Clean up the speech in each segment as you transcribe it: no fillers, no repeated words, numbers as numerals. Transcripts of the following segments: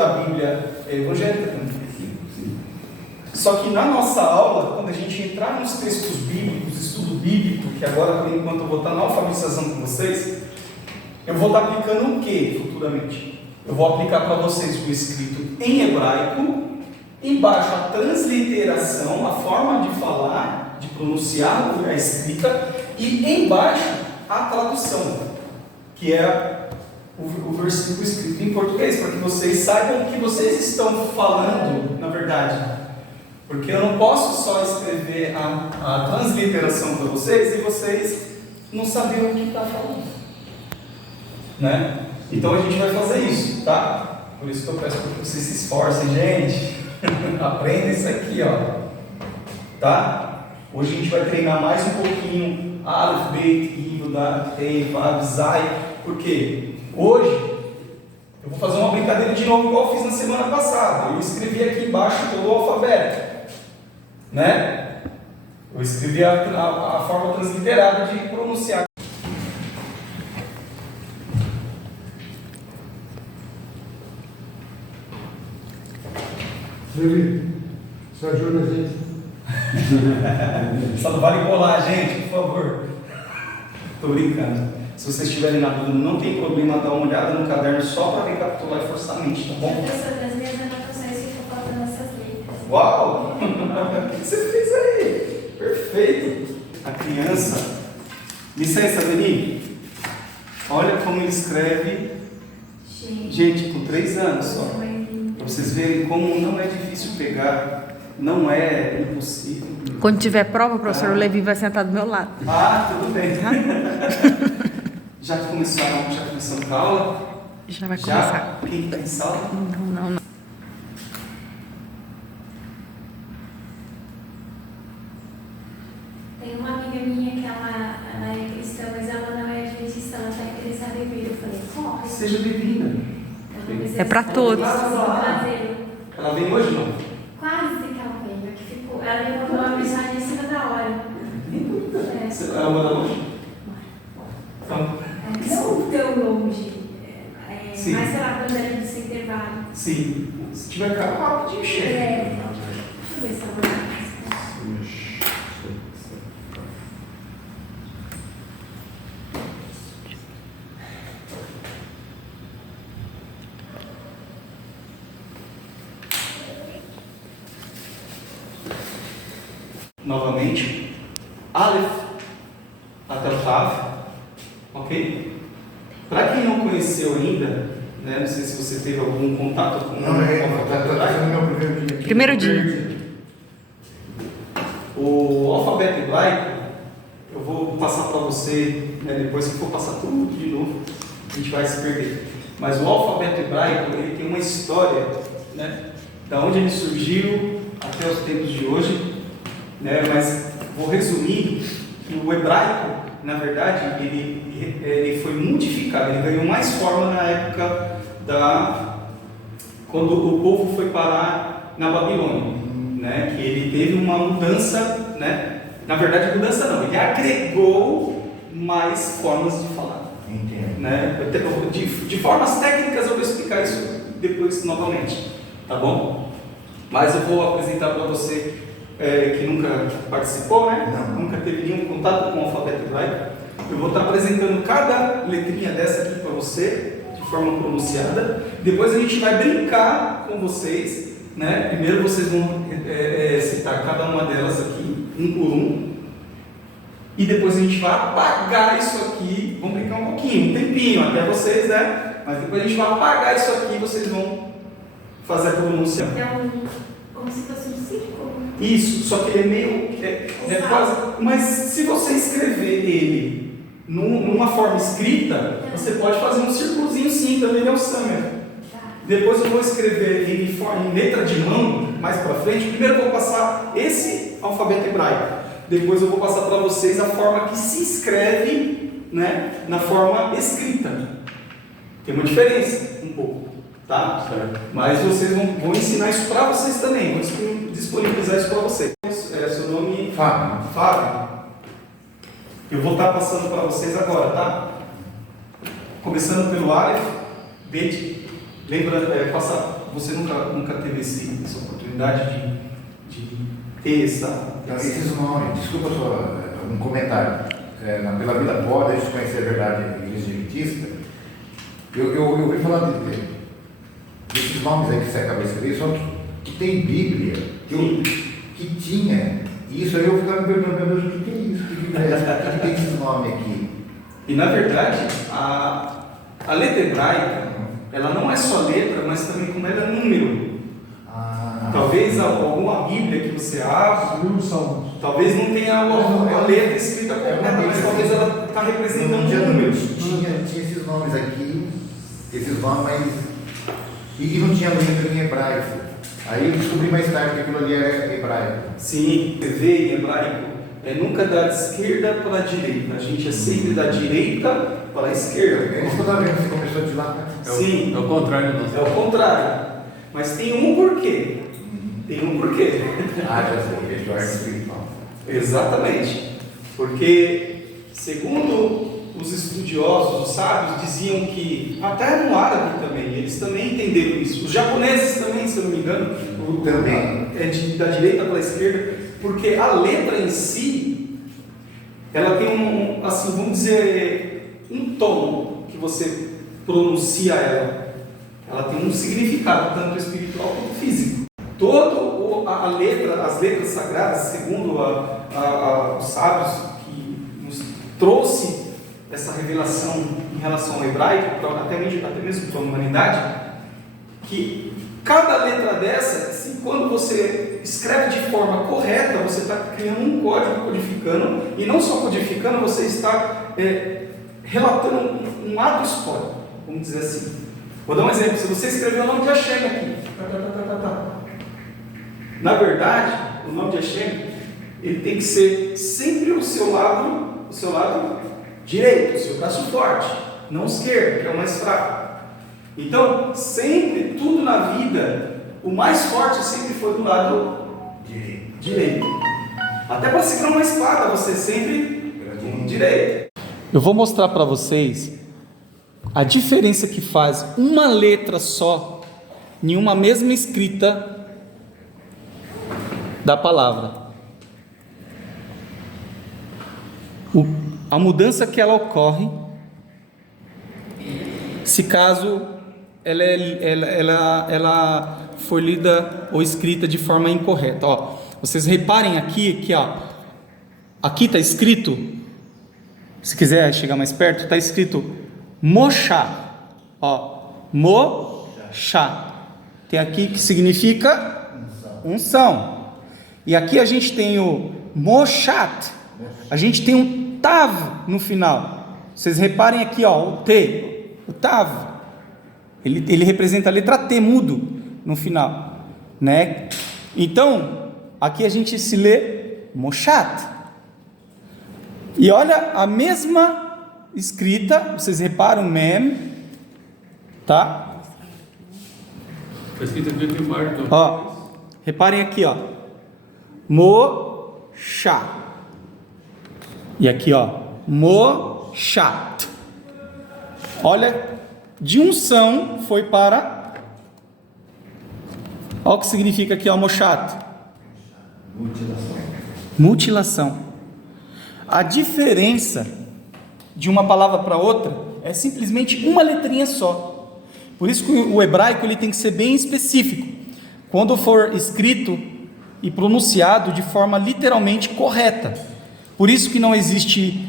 da Bíblia evangélica também. Só que na nossa aula, quando a gente entrar nos textos bíblicos, estudo bíblico, que agora por enquanto eu vou estar na alfabetização com vocês, eu vou estar aplicando o que futuramente? Eu vou aplicar para vocês o escrito em hebraico, embaixo a transliteração, a forma de falar, de pronunciar a escrita, e embaixo a tradução, que é o versículo escrito em português, para que vocês saibam o que vocês estão falando, na verdade. Porque eu não posso só escrever a transliteração para vocês e vocês não saberem o que está falando, né? Então a gente vai fazer isso, tá? Por isso que eu peço para que vocês se esforcem, gente. Aprenda isso aqui, ó. Tá? Hoje a gente vai treinar mais um pouquinho Aleph, Beit, Gimel, Dalet, Hey, Vav, Zai. Por quê? Hoje eu vou fazer uma brincadeira de novo, igual eu fiz na semana passada. Eu escrevi aqui embaixo todo o alfabeto, né? Eu escrevi a forma transliterada de pronunciar. Silvio, você ajuda a gente? Só não vale colar, gente, por favor. Estou brincando. Se vocês estiverem na dúvida, não tem problema dar uma olhada no caderno só para recapitular e forçar a mente, tá bom? Professor, nas minhas anotações ficou faltando essas letras. Uau! O que você fez aí? Perfeito! A criança. Licença, Dani. Olha como ele escreve. Gente, com 3 anos só. Para vocês verem como não é difícil pegar, não é impossível. Quando tiver prova, o professor Levi vai sentar do meu lado. Ah, tudo bem. Já começamos a aula? Já vai começar. Já? Quem está em sala? Não. Tem uma amiga minha que ela é cristã, mas ela não é adventista, ela está interessada em vir. Eu falei, corre. Seja bem-vinda. É para todos. Ela vem hoje, não? Quase que ela veio. É que ficou. Ela me mandou uma mensagem em cima da hora. Ela mora longe? Então, Não tão longe. Sim. Mas sei lá, quando era desse intervalo. sim. Se tiver carro, rapidinho chega. Deixa eu ver se ela vai. Novamente, Aleph até o Tav, ok? Para quem não conheceu ainda, né, não sei se você teve algum contato com Não, está sendo meu primeiro dia aqui. Primeiro dia. O alfabeto hebraico, eu vou passar para você, né, depois que eu for passar tudo de novo, a gente vai se perder. Mas o alfabeto hebraico, ele tem uma história, né, da onde ele surgiu até os tempos de hoje, né, mas vou resumir que o hebraico, na verdade, ele foi modificado, ele ganhou mais forma na época quando o povo foi parar na Babilônia, né, que ele teve uma mudança, né, na verdade mudança não, ele agregou mais formas de falar. Entendo. Né? De formas técnicas eu vou explicar isso depois novamente, tá bom? Mas eu vou apresentar para você que nunca participou, né? Não. Nunca teve nenhum contato com o alfabeto hebraico. Eu vou estar apresentando cada letrinha dessa aqui para você, de forma pronunciada. Depois a gente vai brincar com vocês, né? Primeiro vocês vão citar cada uma delas aqui, um por um. E depois a gente vai apagar isso aqui, vamos brincar um pouquinho, um tempinho, até vocês, né? Mas depois a gente vai apagar isso aqui e vocês vão fazer a pronúncia. Então, como se fosse um círculo. Isso, só que ele é meio. Quase. Mas se você escrever ele numa forma escrita, você pode fazer um círculozinho sim, também é o Samer. Depois eu vou escrever em letra de mão, mais para frente. Primeiro eu vou passar esse alfabeto hebraico. Depois eu vou passar para vocês a forma que se escreve, né, na forma escrita. Tem uma diferença, um pouco, tá? Certo. Mas vocês vão ensinar isso para vocês também. Vou disponibilizar isso para vocês. Seu nome? Fábio. Fábio. Eu vou estar passando para vocês agora, tá? Começando pelo Aleph, Bet. Lembra, você nunca teve essa oportunidade de ter essa... Então, esses nomes, desculpa só um comentário. Pela vida pode, a gente conhecer a verdade da igreja adventista. Eu ouvi falar desses nomes aí que você acabou de escrever, só que tem Bíblia, que tinha. E isso aí eu ficava me perguntando, meu Deus, o que é isso? O que é essa? O que tem esse nome aqui? E na verdade, a letra hebraica, ela não é só letra, mas também como ela é número. Talvez alguma Bíblia que você abre, talvez não tenha a letra escrita completa, mas talvez ela está representando números. Tinha esses nomes aqui, esses nomes, e não tinha letra em hebraico. Aí eu descobri mais tarde que aquilo ali era hebraico. Sim, você vê em hebraico, nunca da esquerda para a direita, a gente é sempre da direita para a esquerda. É isso que eu estava vendo, você começou de lá. Sim, é o contrário do nosso. é o contrário. Mas tem um porquê. Tem um porquê. Já sei, é ordem espiritual. Exatamente. Porque, segundo os estudiosos, os sábios, diziam que, até no árabe também, eles também entenderam isso. Os japoneses também, se eu não me engano, Também. da direita para a esquerda, porque a letra em si, ela tem assim, vamos dizer, um tom que você pronuncia ela. Ela tem um significado, tanto espiritual quanto físico. As letras sagradas, segundo os sábios que nos trouxe essa revelação em relação ao hebraico, até mesmo para a humanidade, que cada letra dessa, assim, quando você escreve de forma correta, você está criando um código, codificando, e não só codificando, você está relatando um ato histórico, vamos dizer assim. Vou dar um exemplo. Se você escrever o nome de Hashem aqui, na verdade, o nome de Hashem, ele tem que ser sempre o seu lado direito, o seu braço forte, não o esquerdo, que é o mais fraco. Então, sempre, tudo na vida, o mais forte sempre foi do lado direito. Até para segurar uma espada, você sempre direito. Eu vou mostrar para vocês a diferença que faz uma letra só em uma mesma escrita da palavra. A mudança que ela ocorre, se caso ela for lida ou escrita de forma incorreta. Ó, vocês reparem aqui, ó, aqui está escrito, se quiser chegar mais perto, está escrito Moshá, ó, Moshá, tem aqui que significa unção, e aqui a gente tem o Moshat, a gente tem um Tav no final, vocês reparem aqui, ó, o T, o Tav, ele representa a letra T mudo no final, né? Então, aqui a gente se lê Moshat, e olha a mesma escrita, vocês reparam, Mem, tá? Está escrito aqui em Marco. Ó, reparem aqui, ó, Moshá, e aqui, ó, Moshat. Olha, de unção foi para, olha o que significa aqui, ó, Moshat. Mutilação. A diferença de uma palavra para outra é simplesmente uma letrinha só. Por isso que o hebraico ele tem que ser bem específico. Quando for escrito e pronunciado de forma literalmente correta. Por isso que não existe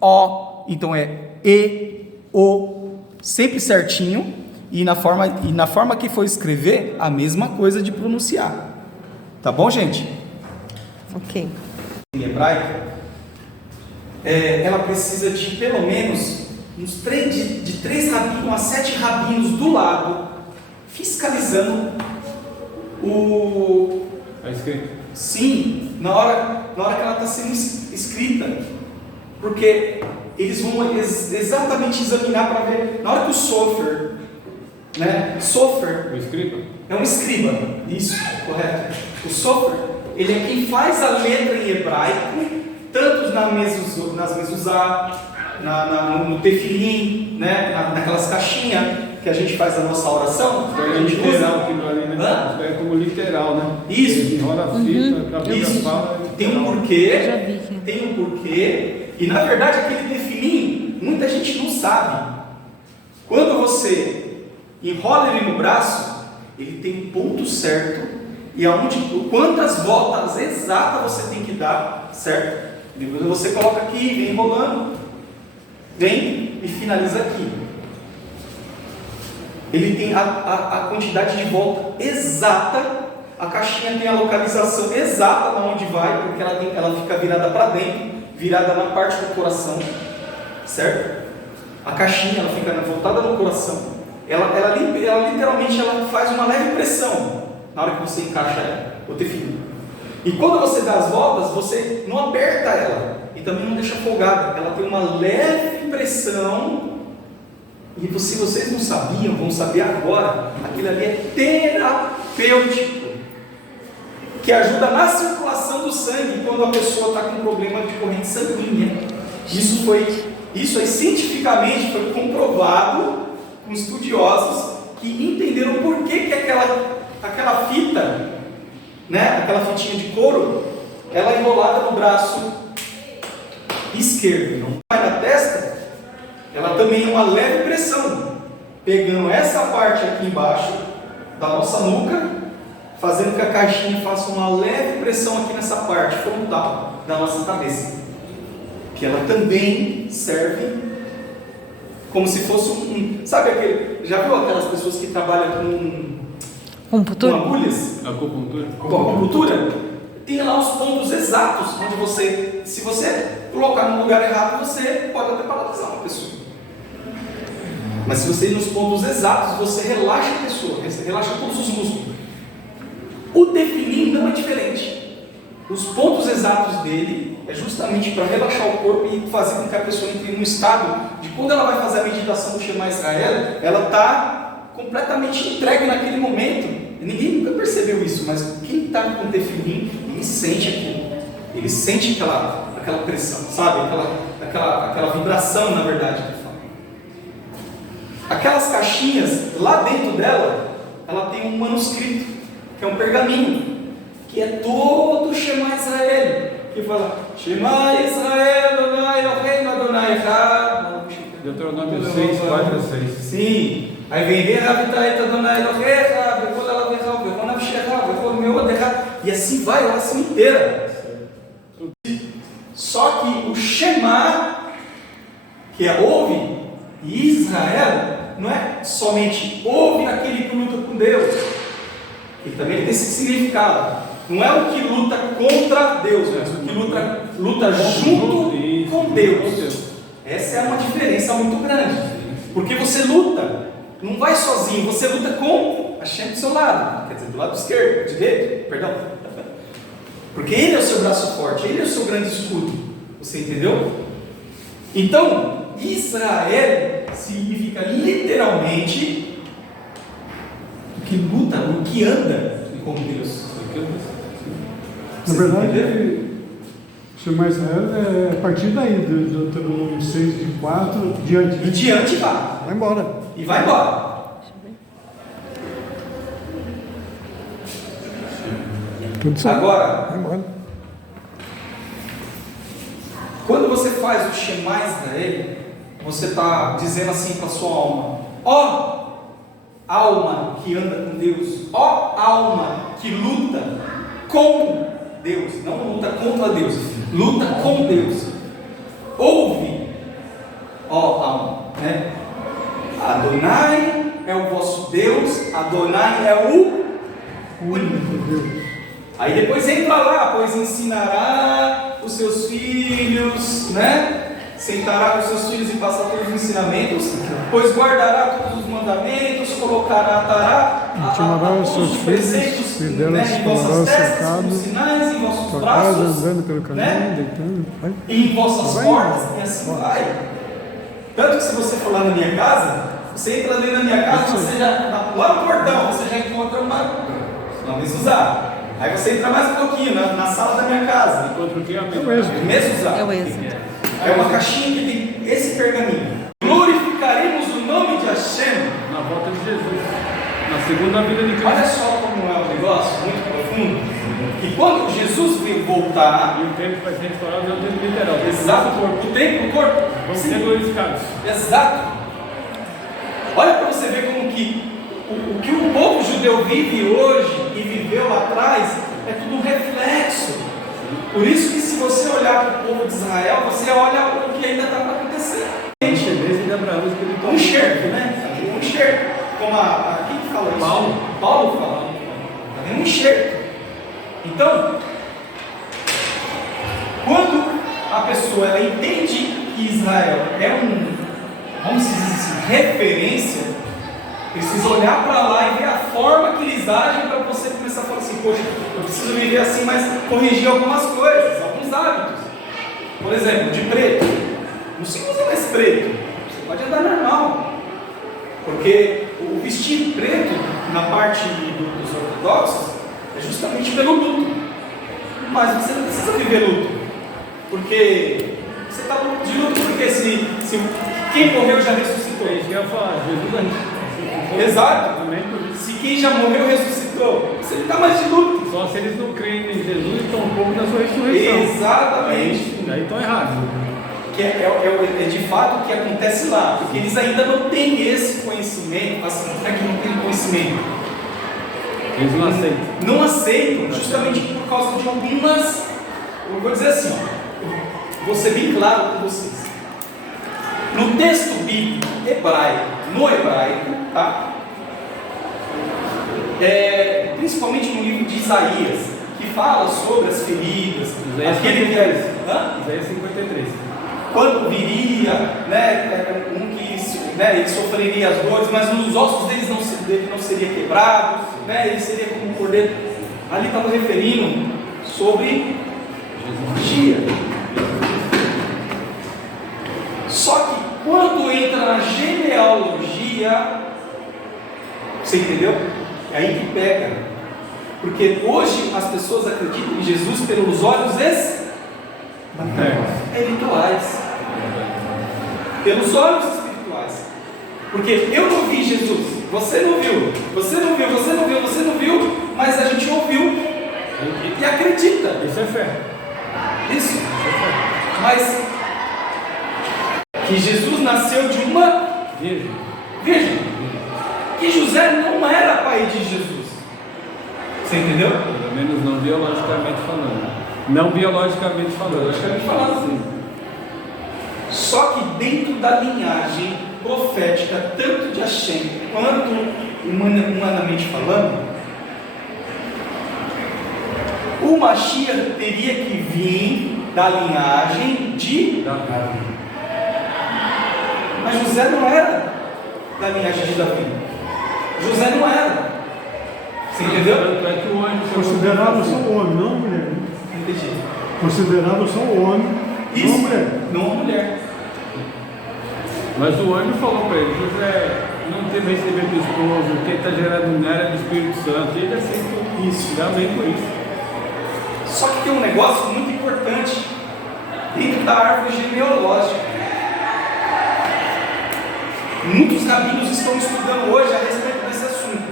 o, então é e, o, sempre certinho, e na forma que for escrever, a mesma coisa de pronunciar. Tá bom, gente? Ok. Em hebraico, ela precisa de pelo menos de 3 rabinos a 7 rabinos do lado, fiscalizando A escrita. Sim, na hora que ela está sendo escrita, porque eles vão exatamente examinar para ver, na hora que o sofer, né, O escriba. é um escriba, isso, correto. O sofer, ele é quem faz a letra em hebraico, tanto nas mezuzá, no tefilim, né, naquelas caixinhas, que a gente faz a nossa oração, Isso a é gente literal usa. aquilo ali, né? Hã? Isso é como literal, né? Isso. Eles enrolam a fita, a Bíblia Isso. fala. Tem um Eu já porquê, vi que- tem um porquê, e na verdade aquele tefilim, muita gente não sabe. Quando você enrola ele no braço, ele tem um ponto certo, e quantas voltas exatas você tem que dar, certo? Depois você coloca aqui, vem enrolando, vem e finaliza aqui. Ele tem a quantidade de volta exata, a caixinha tem a localização exata de onde vai, porque ela fica virada para dentro, virada na parte do coração, certo? A caixinha ela fica voltada no coração, ela literalmente ela faz uma leve pressão na hora que você encaixa o tefilim. E quando você dá as voltas, você não aperta ela e também não deixa folgada, ela tem uma leve pressão. E se vocês não sabiam, vão saber agora, aquilo ali é terapêutico, que ajuda na circulação do sangue quando a pessoa está com problema de corrente sanguínea. Isso aí cientificamente foi comprovado com estudiosos que entenderam por que aquela fita, né, aquela fitinha de couro, ela é enrolada no braço esquerdo, não vai na testa, ela também é uma leve pressão, pegando essa parte aqui embaixo da nossa nuca, fazendo que a caixinha faça uma leve pressão aqui nessa parte frontal da nossa cabeça, que ela também serve como se fosse sabe aquele, já viu aquelas pessoas que trabalham com agulhas? Acupuntura. Com acupuntura? Tem lá os pontos exatos, onde se você colocar no lugar errado, você pode até paralisar uma pessoa. Mas se você ir nos pontos exatos, você relaxa a pessoa, você relaxa todos os músculos. O tefilim não é diferente. Os pontos exatos dele é justamente para relaxar o corpo e fazer com que a pessoa entre num estado de quando ela vai fazer a meditação do Shema Israel, ela está completamente entregue naquele momento. Ninguém nunca percebeu isso, mas quem está com o tefilim, ele sente aquilo. Ele sente aquela pressão, sabe? Aquela vibração, na verdade, que fala. Aquelas caixinhas, lá dentro dela, ela tem um manuscrito, que é um pergaminho, que é todo o Shema Israel, que fala Shema Israel, Adonai Eloheinu, Adonai Echad. Deuteronômio 6, 4 a 6. Sim. Aí vem Ve'ahavita Adonai Elohecha, Bechol Alavecha, Bechol Nafshecha, Bechol Meodecha, e assim vai a oração inteira. Só que o Shema, que é ouve, e Israel, não é somente ouve aquele que luta com Deus, ele também tem esse significado. Não é o que luta contra Deus, mas o que luta junto com Deus. Essa é uma diferença muito grande, porque você luta, não vai sozinho, você luta com a Hashem do seu lado, quer dizer, do lado esquerdo, direito, perdão, porque Ele é o seu braço forte, Ele é o seu grande escudo, você entendeu? Então, Israel significa literalmente o que luta, o que anda com Deus. Na verdade, Shema Israel é a partir daí, do Deuteronômio 6, de 4, diante. E diante vai. Vai embora. E vai embora. Tudo certo. Agora, Vai embora. quando você faz o Shema Israel, você está dizendo assim para a sua alma: ó alma que anda com Deus, ó alma que luta com Deus, não luta contra Deus, luta com Deus. Ouve, ó alma, né? Adonai é o vosso Deus, Adonai é o único Deus. Aí depois entra lá, pois ensinará os seus filhos, né? Sentará com os seus filhos e passará todos os ensinamentos, pois guardará todos os mandamentos, atará Chamará os todos seus os preceitos, filhos, e delas né, em falará vossas testas, cercado, como sinais, em vossos sua casa, braços, andando pelo caminho, né? deitando. Vai. E em vossas Vai. portas, e assim vai. Tanto que se você for lá na minha casa, você entra dentro da minha casa, você já, lá no portão, você já encontra uma mezuzá. Aí você entra mais um pouquinho na sala da minha casa. Encontra o que? A É o mesmo. Mezuzá. É o mesmo. É uma caixinha que tem esse pergaminho. Glorificaremos o nome de Hashem Na voz Segundo a vida de Cristo. Olha só como é um negócio muito profundo. E quando Jesus voltar, E o tempo vai ser restaurado é o tempo literal. exato, o tempo, o corpo, Vamos sim, ser glorificados. exato. Olha para você ver como que o que o povo judeu vive hoje e viveu lá atrás é tudo um reflexo. Por isso que se você olhar para o povo de Israel, você olha o que ainda está para acontecer. Desde de Abraão espiritual. Um enxerto, né? Um enxerto. Como quem que fala isso? Paulo fala. É um enxerto. Então, quando a pessoa ela entende que Israel é vamos dizer assim, referência, precisa olhar para lá e ver a forma que eles agem para você começar a falar assim, poxa, eu preciso viver assim, mas corrigir algumas coisas, alguns hábitos. Por exemplo, de preto. Não se usa mais preto. Você pode andar normal. Porque o vestir preto, na parte dos ortodoxos, é justamente pelo luto. Mas você não precisa viver luto. Porque você está de luto porque se quem morreu já ressuscitou. É isso que eu ia falar. Jesus ressuscitou. Exato. Amém por isso. Se quem já morreu ressuscitou, você não está mais de luto. Só se eles não creem em Jesus e estão um pouco da sua ressurreição. Exatamente. Aí estão errados. Que é de fato o que acontece lá, porque eles ainda não têm esse conhecimento, assim, não é que não tem conhecimento, Eles não aceitam. não aceitam, justamente por causa de algumas, eu vou dizer assim, ó, vou ser bem claro com vocês, no texto bíblico hebraico, no hebraico, tá? Principalmente no livro de Isaías, que fala sobre as feridas, Isaías aquele que 53. Isaías 53. Quando viria, né, ele sofreria as dores, mas os ossos dele não seriam quebrados, né, ele seria como um cordeiro. Ali estava referindo sobre magia. Só que quando entra na genealogia, você entendeu? É aí que pega. Porque hoje as pessoas acreditam em Jesus pelos olhos espirituais, pelos olhos espirituais, porque eu não vi Jesus, você não viu, mas a gente ouviu e acredita. Isso é fé. Isso, mas que Jesus nasceu de uma virgem, que José não era pai de Jesus, você entendeu? Pelo menos não biologicamente falando. Não biologicamente falando. Biologicamente falando, sim. Só que dentro da linhagem profética, tanto de Hashem quanto humanamente falando, o Mashiach teria que vir da linhagem de Davi. Mas José não era da linhagem de Davi. José não era. Você entendeu? É que o anjo Considerado só o homem, não a mulher. Entendi. Considerado só o homem, Isso, não a mulher. não a mulher. Mas o anjo falou para ele: José não teve recebido do esposo, quem está gerado não era do Espírito Santo. E ele aceitou isso, dá bem por isso. Só que tem um negócio muito importante dentro da árvore genealógica. Muitos rabinos estão estudando hoje a respeito desse assunto,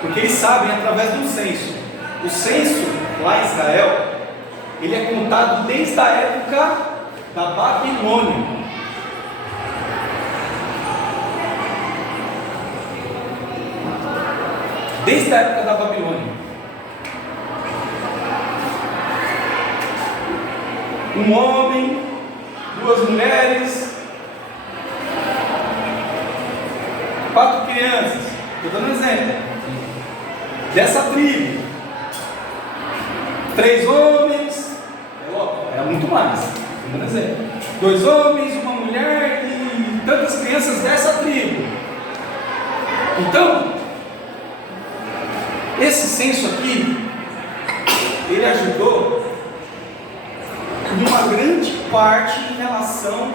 porque eles sabem através do censo. O censo lá em Israel, ele é contado desde a época da Babilônia. Desde a época da Babilônia. Um homem, duas mulheres, 4 crianças. Estou dando um exemplo. Dessa tribo. 3 homens. Era muito mais. Estou dando um exemplo. 2 homens, uma mulher e tantas crianças dessa tribo. Então, esse censo aqui, ele ajudou uma grande parte em relação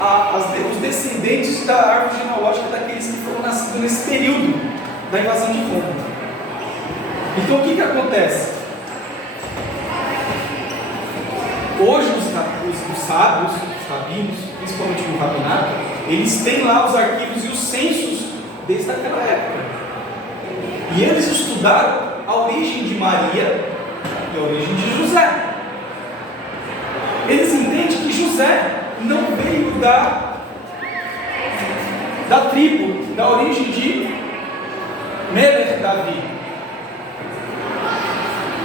aos descendentes da árvore genealógica daqueles que foram nascidos nesse período da invasão de Roma. Então o que acontece? Hoje os sábios, os rabinos, principalmente no rabinato, eles têm lá os arquivos e os censos desde aquela época. E eles estudaram a origem de Maria e a origem de José. Eles entendem que José não veio da tribo, da origem de Melech Davi.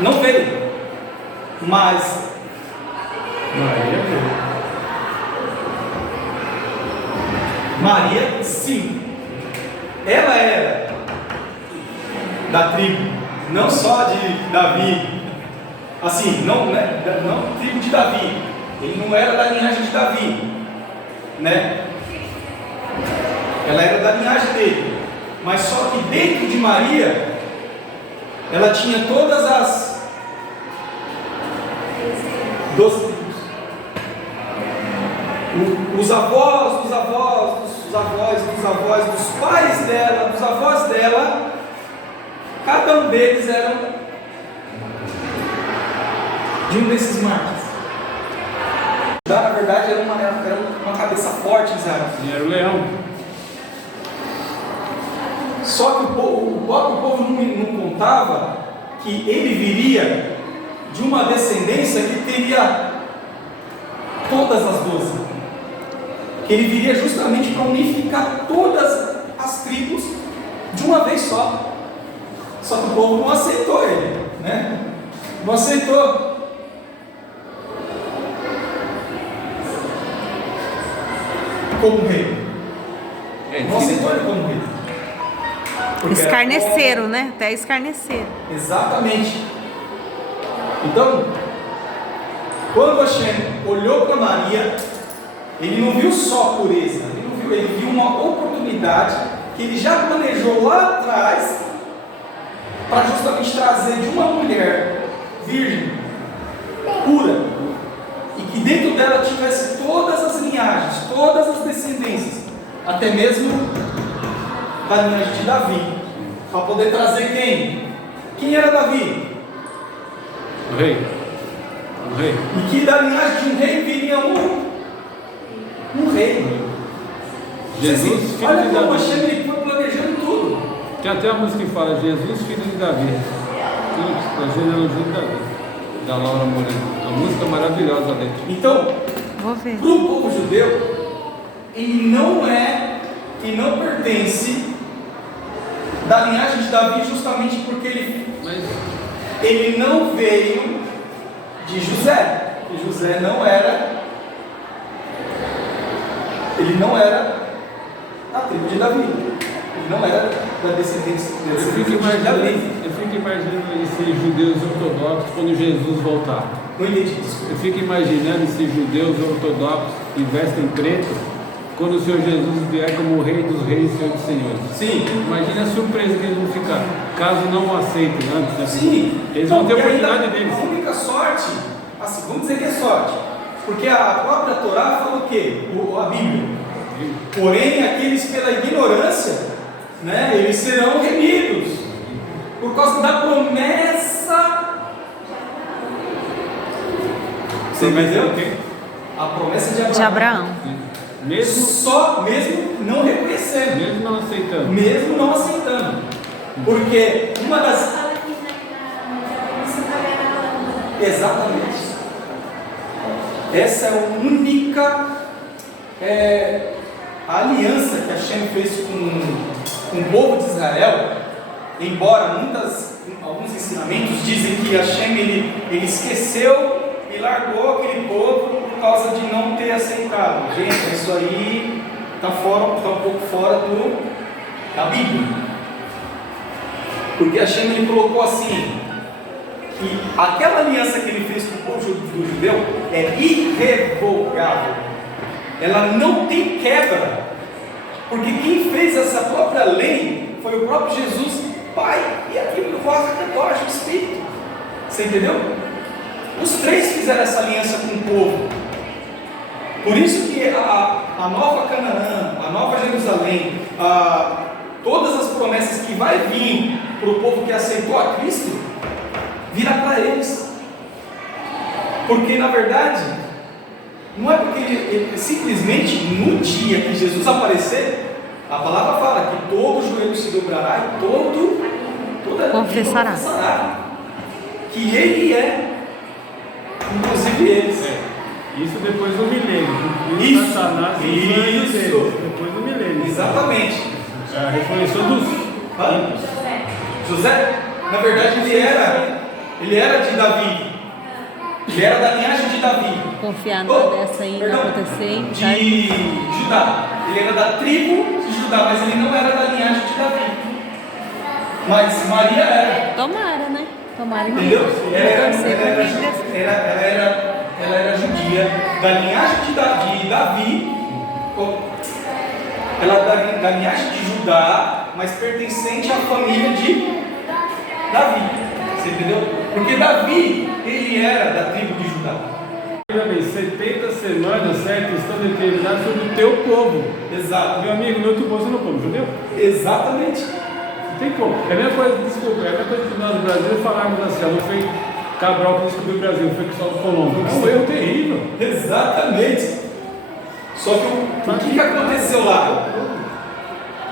Não veio. Mas Maria, sim, ela era da tribo, não só de Davi, assim, não tribo de Davi, ele não era da linhagem de Davi, né? Ela era da linhagem dele, mas só que dentro de Maria, ela tinha todas as 12 tribos. Os avós dos avós, dos avós, dos avós, dos pais dela, dos avós dela, cada um deles era de um desses mártires. Na verdade, era uma cabeça forte em Israel. Era o leão. Só que o próprio povo não contava que ele viria de uma descendência que teria todas as 12. Que ele viria justamente para unificar todas as tribos de uma vez só. Só que o povo não aceitou ele, né? Não aceitou. Como rei. Não aceitou ele como rei. Porque Escarneceram, né? Até escarneceram. Exatamente. Então, quando Hashem olhou para Maria, ele não viu só pureza, ele viu uma oportunidade que ele já planejou lá atrás para justamente trazer de uma mulher virgem, pura, e que dentro dela tivesse todas as linhagens, todas as descendências, até mesmo da linhagem de Davi, para poder trazer quem? Quem era Davi? O rei. E que da linhagem de um rei viria um rei. Jesus, filho olha de como Davi. Hashem ele foi planejando tudo. Tem até a música que fala Jesus, filho de Davi. A genealogia de Davi, da Laura Moreno. Uma música maravilhosa dentro. Então, Vou ver. para o povo judeu, ele não pertence da linhagem de Davi justamente porque ele não veio de José. E José ele não era da tribo de Davi. Ele não era da descendência Eu fico de Davi. imaginando esses judeus ortodoxos quando Jesus voltar. Não entendi isso. Eu fico imaginando esses judeus ortodoxos que vestem preto quando o Senhor Jesus vier como o Rei dos Reis e Senhor dos Senhores. Sim. Imagina a surpresa que eles vão ficar, caso não o aceitem antes, né? Sim. Eles vão ter a Porque oportunidade ainda deles. A única sorte, assim, vamos dizer que é sorte, porque a própria Torá fala o quê? A Bíblia. Porém, aqueles pela ignorância, né, eles serão remidos por causa da promessa. Você entendeu? A promessa de Abraão. De Abraão. Mesmo não reconhecendo, mesmo não aceitando. Porque uma das. Fala aqui na Exatamente. Essa é a única aliança que Hashem fez com o povo de Israel, embora alguns ensinamentos dizem que Hashem ele esqueceu e largou aquele povo por causa de não ter aceitado. Gente, isso aí está um pouco fora da Bíblia. Porque Hashem ele colocou assim, que aquela aliança que ele fez com o povo do judeu é irrevogável. Ela não tem quebra. Porque quem fez essa própria lei foi o próprio Jesus, Pai, e aquilo do o Espírito. Você entendeu? Os três fizeram essa aliança com o povo. Por isso que a nova Canaã, a nova Jerusalém, todas as promessas que vai vir para o povo que aceitou a Cristo, virá para eles. Porque na verdade, não é porque ele simplesmente no dia que Jesus aparecer, a palavra fala que todo joelho se dobrará e todo confessará. Que ele é, inclusive eles. Isso depois do milênio. Isso. Satanás e os anjos Isso. deles, depois do milênio. Exatamente. A ressurreição dos Hã? José, na verdade, ele era de Davi. Ele era da linhagem de Davi. Confiar nada dessa aí não acontecer, hein? De Judá. Ele era da tribo de Judá, mas ele não era da linhagem de Davi. Mas Maria era. Tomara, né? Tomara que Entendeu? torcer Ela era judia, da linhagem de Davi. Ela era da linhagem de Judá, mas pertencente à família de Davi. Você entendeu? Porque Davi, ele era da tribo de Judá. 70 semanas, certo? Estão determinadas sobre o teu povo. Exato. Meu amigo, meu outro povo, você não é povo judeu? Exatamente. Não tem como. É a mesma coisa, desculpa, é a mesma coisa que nós no Brasil falarmos assim, não foi Cabral que descobriu o Brasil, foi Cristóvão Colombo. É um erro terrível. Exatamente. Só que o que aconteceu lá?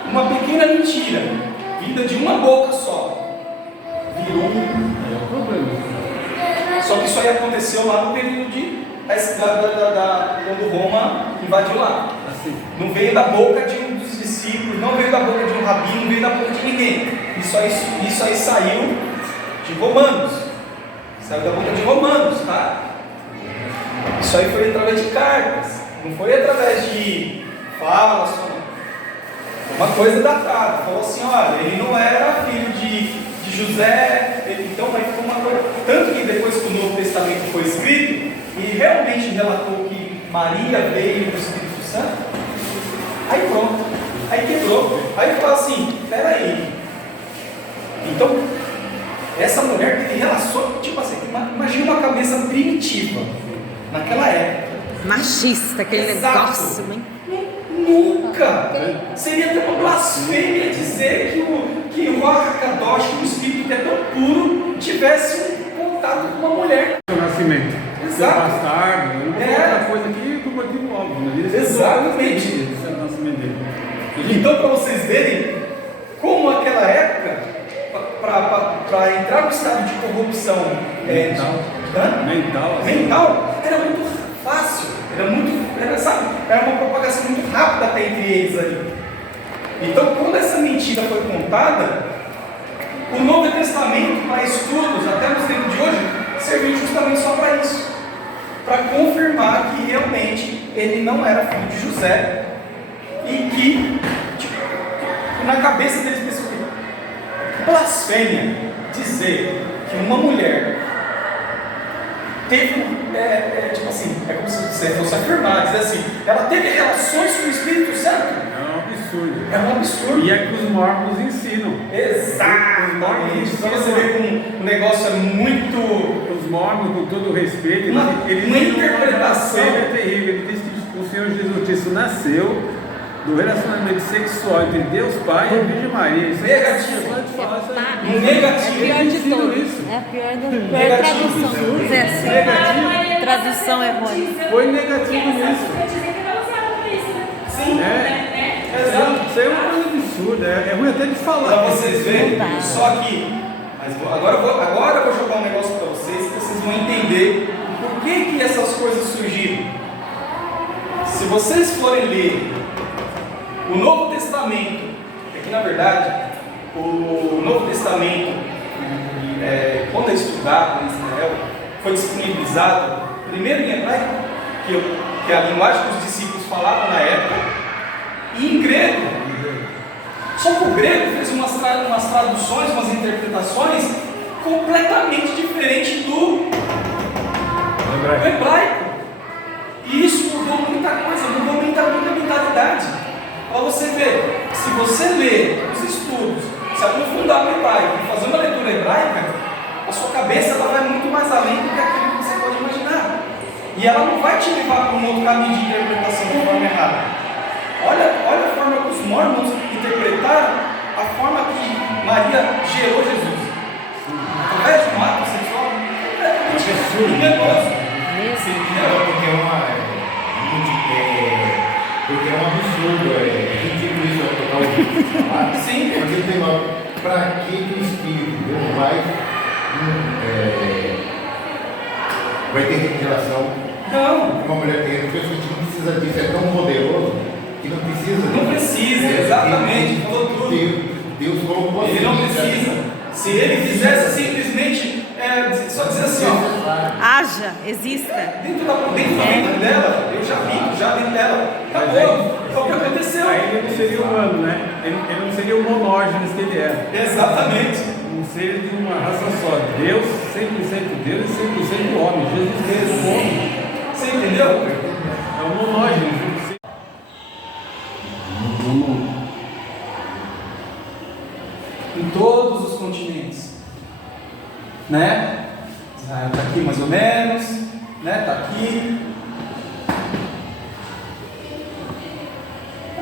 Uma pequena mentira, vinda de uma boca só, virou É o problema. Só que isso aí aconteceu lá no período quando Roma invadiu lá. Assim. Não veio da boca de um dos discípulos, não veio da boca de um rabino, não veio da boca de ninguém. Isso aí saiu de Romanos. Saiu da boca de Romanos, tá? Isso aí foi através de cartas, não foi através de falas. Uma coisa datada. Falou assim: olha, ele não era filho de José, então aí ficou uma coisa. Tanto que depois que o Novo Testamento foi escrito, e realmente relatou que Maria veio do Espírito Santo, aí pronto, aí quebrou. Aí fala assim: peraí, então essa mulher teve relações, tipo assim, imagina uma cabeça primitiva naquela época. Machista, aquele Exato. negócio, hein? Nunca! Seria até uma blasfêmia dizer que o Arcadosh, o espírito que é tão puro, tivesse um contato com uma mulher. O nascimento. Exato. Seu bastardo. Eu não vou falar outra coisa aqui por motivo óbvio. Né? Exatamente. Esse é o nascimento dele. Então, para vocês verem como aquela época, para entrar no estado de corrupção mental, era muito fácil, era uma propagação muito rápida até entre eles ali. Então, quando essa mentira foi contada, o Novo Testamento, para estudos, até nos tempos de hoje, serviu justamente só para isso, para confirmar que realmente ele não era filho de José e que, na cabeça deles pensou que blasfêmia dizer que uma mulher teve, tipo assim, é como se você fosse afirmar, dizer assim, ela teve relações com o Espírito Santo. É um absurdo. É um absurdo. E é que os mormons ensinam. Exatamente. Só você vê como o negócio é muito. Os mormons, com todo o respeito, Uma têm interpretação. É terrível. Ele diz que o Senhor Jesus Cristo nasceu do relacionamento sexual entre Deus Pai e a Virgem Maria. Isso Negativo. Pode falar isso aí. Negativo. É a pior de ensino todos. isso. É a pior tradução. Vamos dizer assim. Negativo. Tradução errônea. Foi negativo nisso. Sim. Exato. Isso aí é uma coisa absurda. É ruim até de falar. Para vocês verem, Não dá. só que. Mas agora eu vou jogar um negócio para vocês que vocês vão entender por que essas coisas surgiram. Se vocês forem ler o Novo Testamento, é que na verdade o Novo Testamento, quando é estudado em Israel, foi disponibilizado primeiro em hebraico, que é a linguagem que os discípulos falavam na época, e em grego. Só que o grego fez umas traduções, umas interpretações completamente diferentes do hebraico. E isso mudou muita coisa, mudou muita mentalidade. Para você ver, se você ler os estudos, se aprofundar no hebraico e fazer uma leitura hebraica, a sua cabeça ela vai muito mais além do que aquilo que você pode imaginar. E ela não vai te levar para um outro caminho de interpretação de forma errada. Olha a forma que os mormons interpretaram a forma que Maria gerou Jesus. Através de um ato sexual completamente enganoso. Porque é um absurdo, ridículo isso, tocar o falar. Sim. Porque tem para que o Espírito de Deus vai ter relação Não, com uma mulher terrena? Porque a gente não precisa disso, é tão poderoso que não precisa. não precisa, exatamente, falou tudo. Deus colocou Ele não precisa. Se ele quisesse simplesmente só dizer assim, ó, Haja, exista. dentro da mente dela, eu já vi, já dentro dela, acabou. É o que aconteceu. Aí ele não seria humano, né? Ele não seria o monógenes que ele é. Exatamente. Um ser de uma raça só. Deus, 100% Deus e 100% homem. Jesus mesmo homem. Você entendeu? É o monógenes. Em todos os continentes, né? Israel está aqui mais ou menos, né? Está aqui,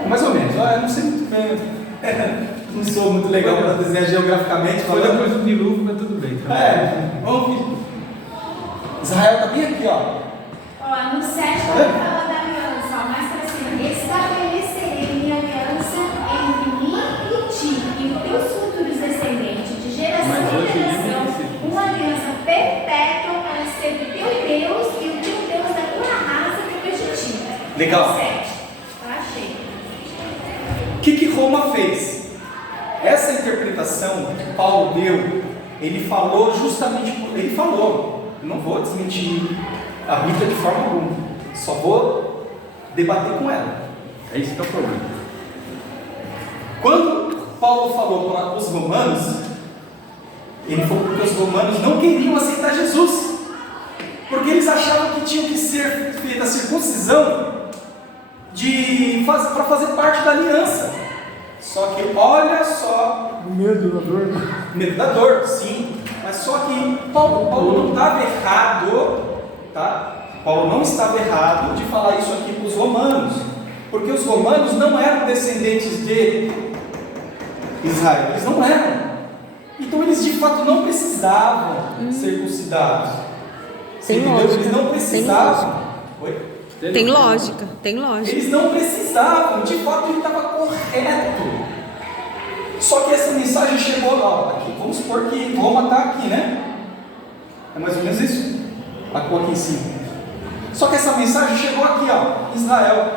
mais ou menos. Eu não sei muito bem, não sou muito legal para desenhar geograficamente. Foi Falando. depois do dilúvio, mas tudo bem. Tá? Vamos ver. Israel está bem aqui, ó. Ó, no 7 fala da aliança, ó, mais pra cima. Estabelecerei minha aliança entre mim e ti, e os teus futuros descendentes, de geração Mas em hoje ele não geração, precisa. uma aliança perpétua para ser o teu Deus e o teu Deus da tua raça depois de ti. Legal. 7. Tá cheio. O que Roma fez? Essa interpretação que Paulo deu, ele falou justamente, ele falou, eu não vou desmentir a Bíblia de forma alguma, só vou debater com ela. É isso que é o problema. Quando Paulo falou para os romanos, ele falou porque os romanos não queriam aceitar Jesus, porque eles achavam que tinha que ser feita a circuncisão para fazer parte da aliança. Só que olha só, Medo da dor, né? medo da dor, sim, mas só que Paulo não estava errado, tá? Paulo não estava errado de falar isso aqui para os romanos, porque os romanos não eram descendentes de Israel, eles não eram, então eles de fato não precisavam ser circuncidados. Tem Entendeu? lógica, Eles não tem precisavam. Oi? Tem lógica, tem lógica. Eles não precisavam, de fato ele estava correto. Só que essa mensagem chegou lá, aqui, vamos supor que Roma está aqui, né? É mais ou menos isso? A cor aqui em cima. Só que essa mensagem chegou aqui, ó, Israel.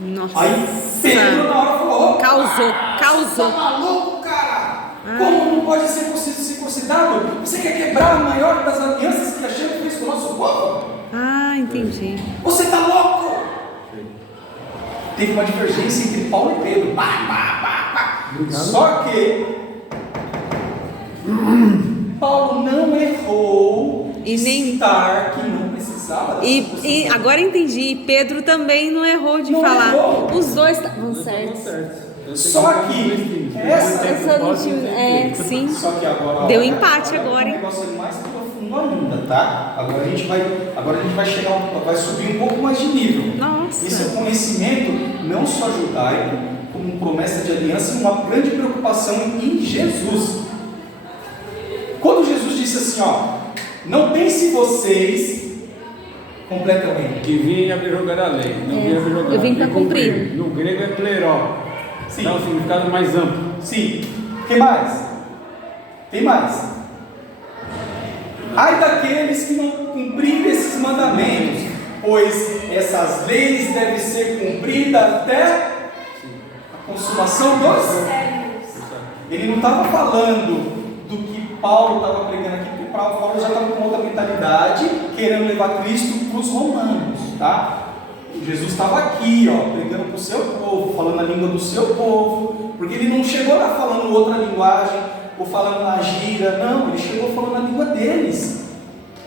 Nossa. Aí Pedro na hora falou: Causou. Você tá maluco, cara? Como não pode ser circuncidado? Você quer quebrar a maior das alianças que a gente fez com o nosso povo? Ah, entendi. Você tá louco? Teve uma divergência entre Paulo e Pedro. Só que Paulo não errou E nem- citar que não precisava da E circuncisão. agora entendi. E Pedro também não errou de Não falar. errou. Os dois estavam certos. Só que Sim. Só que agora Deu olha, empate olha agora, um hein? negócio mais profundo ainda, tá? Agora a gente vai chegar, vai subir um pouco mais de nível. Nossa. Isso é conhecimento não só judaico, como promessa de aliança e uma grande preocupação em Jesus. Quando Jesus disse assim, ó, não pense vocês completamente. Que vinha abrogar a lei. Não vinha abrogar. Eu vim para cumprir. No grego é pleró. Sim. Dá um significado mais amplo. Sim. O que mais? Tem mais. Ai daqueles que não cumprirem esses mandamentos, pois essas leis devem ser cumpridas até a consumação dos. Ele não estava falando do que Paulo estava pregando aqui, porque Paulo já estava com outra mentalidade, querendo levar Cristo para os romanos, tá? Jesus estava aqui, ó, pregando para o seu povo, falando a língua do seu povo, porque ele não chegou lá falando outra linguagem, ou falando na gíria, não, ele chegou falando a língua deles,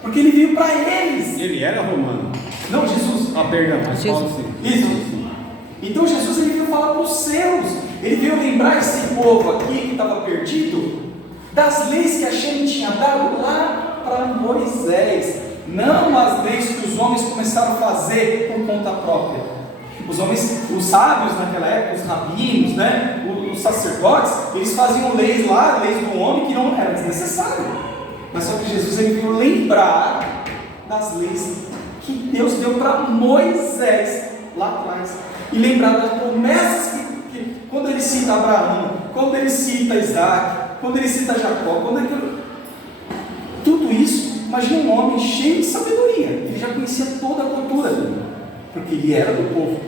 porque ele veio para eles. Ele era romano. Não, Jesus. Ah, perdão, mas Jesus. Paulo sim. Isso. Então Jesus ele veio falar para os seus, ele veio lembrar esse povo aqui que estava perdido das leis que a gente tinha dado lá para Moisés, não as leis que os homens começaram a fazer por conta própria. Os homens, os sábios naquela época, os rabinos, né, os sacerdotes, eles faziam leis lá, leis do homem que não eram desnecessárias. Mas só que Jesus ele veio lembrar das leis que Deus deu para Moisés lá atrás. E lembrar das promessas que quando ele cita Abraão, quando ele cita Isaac, quando ele cita Jacó, tudo isso, imagina um homem cheio de sabedoria. Ele já conhecia toda a cultura dele, porque ele era do povo.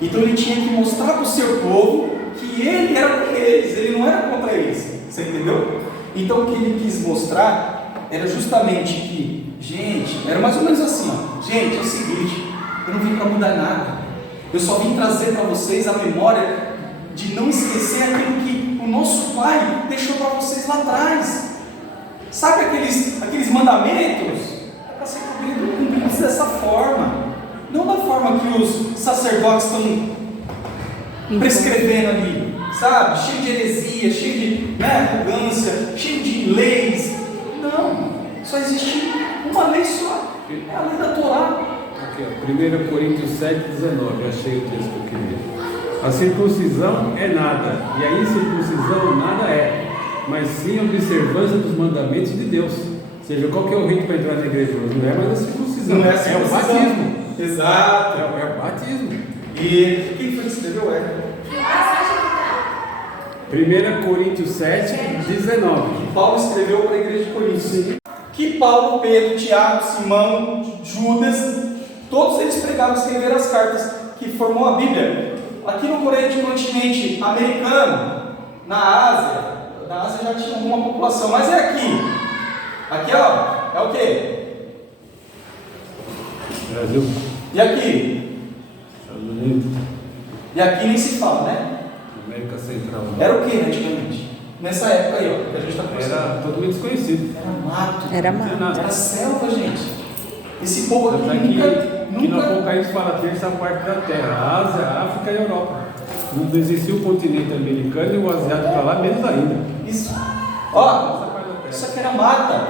Então ele tinha que mostrar para o seu povo que ele era com eles, ele não era contra eles. Você entendeu? Então o que ele quis mostrar era justamente que, gente, era mais ou menos assim, ó, gente, é o seguinte, eu não vim para mudar nada, eu só vim trazer para vocês a memória de não esquecer aquilo que o nosso Pai deixou para vocês lá atrás. Sabe aqueles mandamentos? É para ser cumpridos dessa forma, não da forma que os sacerdotes estão prescrevendo ali, sabe? Cheio de heresia, cheio de arrogância, cheio de leis. Não, só existe uma lei só, é a lei da Torá. Aqui, ó, 1 Coríntios 7,19, achei o texto que eu queria. A circuncisão é nada, e a incircuncisão nada é, mas sim a observância dos mandamentos de Deus. Ou seja, qual que é o rito para entrar na igreja? Não é mais a circuncisão, Não é a é o circuncisão. batismo. Exato. É o batismo. E quem foi que escreveu? Que passagem que tá? 1 Coríntios 7,19. Paulo escreveu para a igreja de Corinto. Que Paulo, Pedro, Tiago, Simão, Judas, todos eles pregaram e escreveram as cartas que formou a Bíblia. Aqui no continente americano, na Ásia já tinha alguma população, mas é aqui. Aqui, ó, é o quê? Brasil, E aqui? Estados Unidos, E aqui nem se fala, né? América Central. Era o que antigamente? Nessa época aí, ó, que a gente está conversando. Era totalmente desconhecido. Era mato. Era Não tinha mato. nada. Era selva, gente. Esse povo Tanto é aqui que no nunca... Apocalipse fala a terça parte da terra, a Ásia, a África e a Europa. Não existia o continente americano e o asiático para lá, menos ainda. Isso. Ó, Essa parte da terra. isso aqui era mata.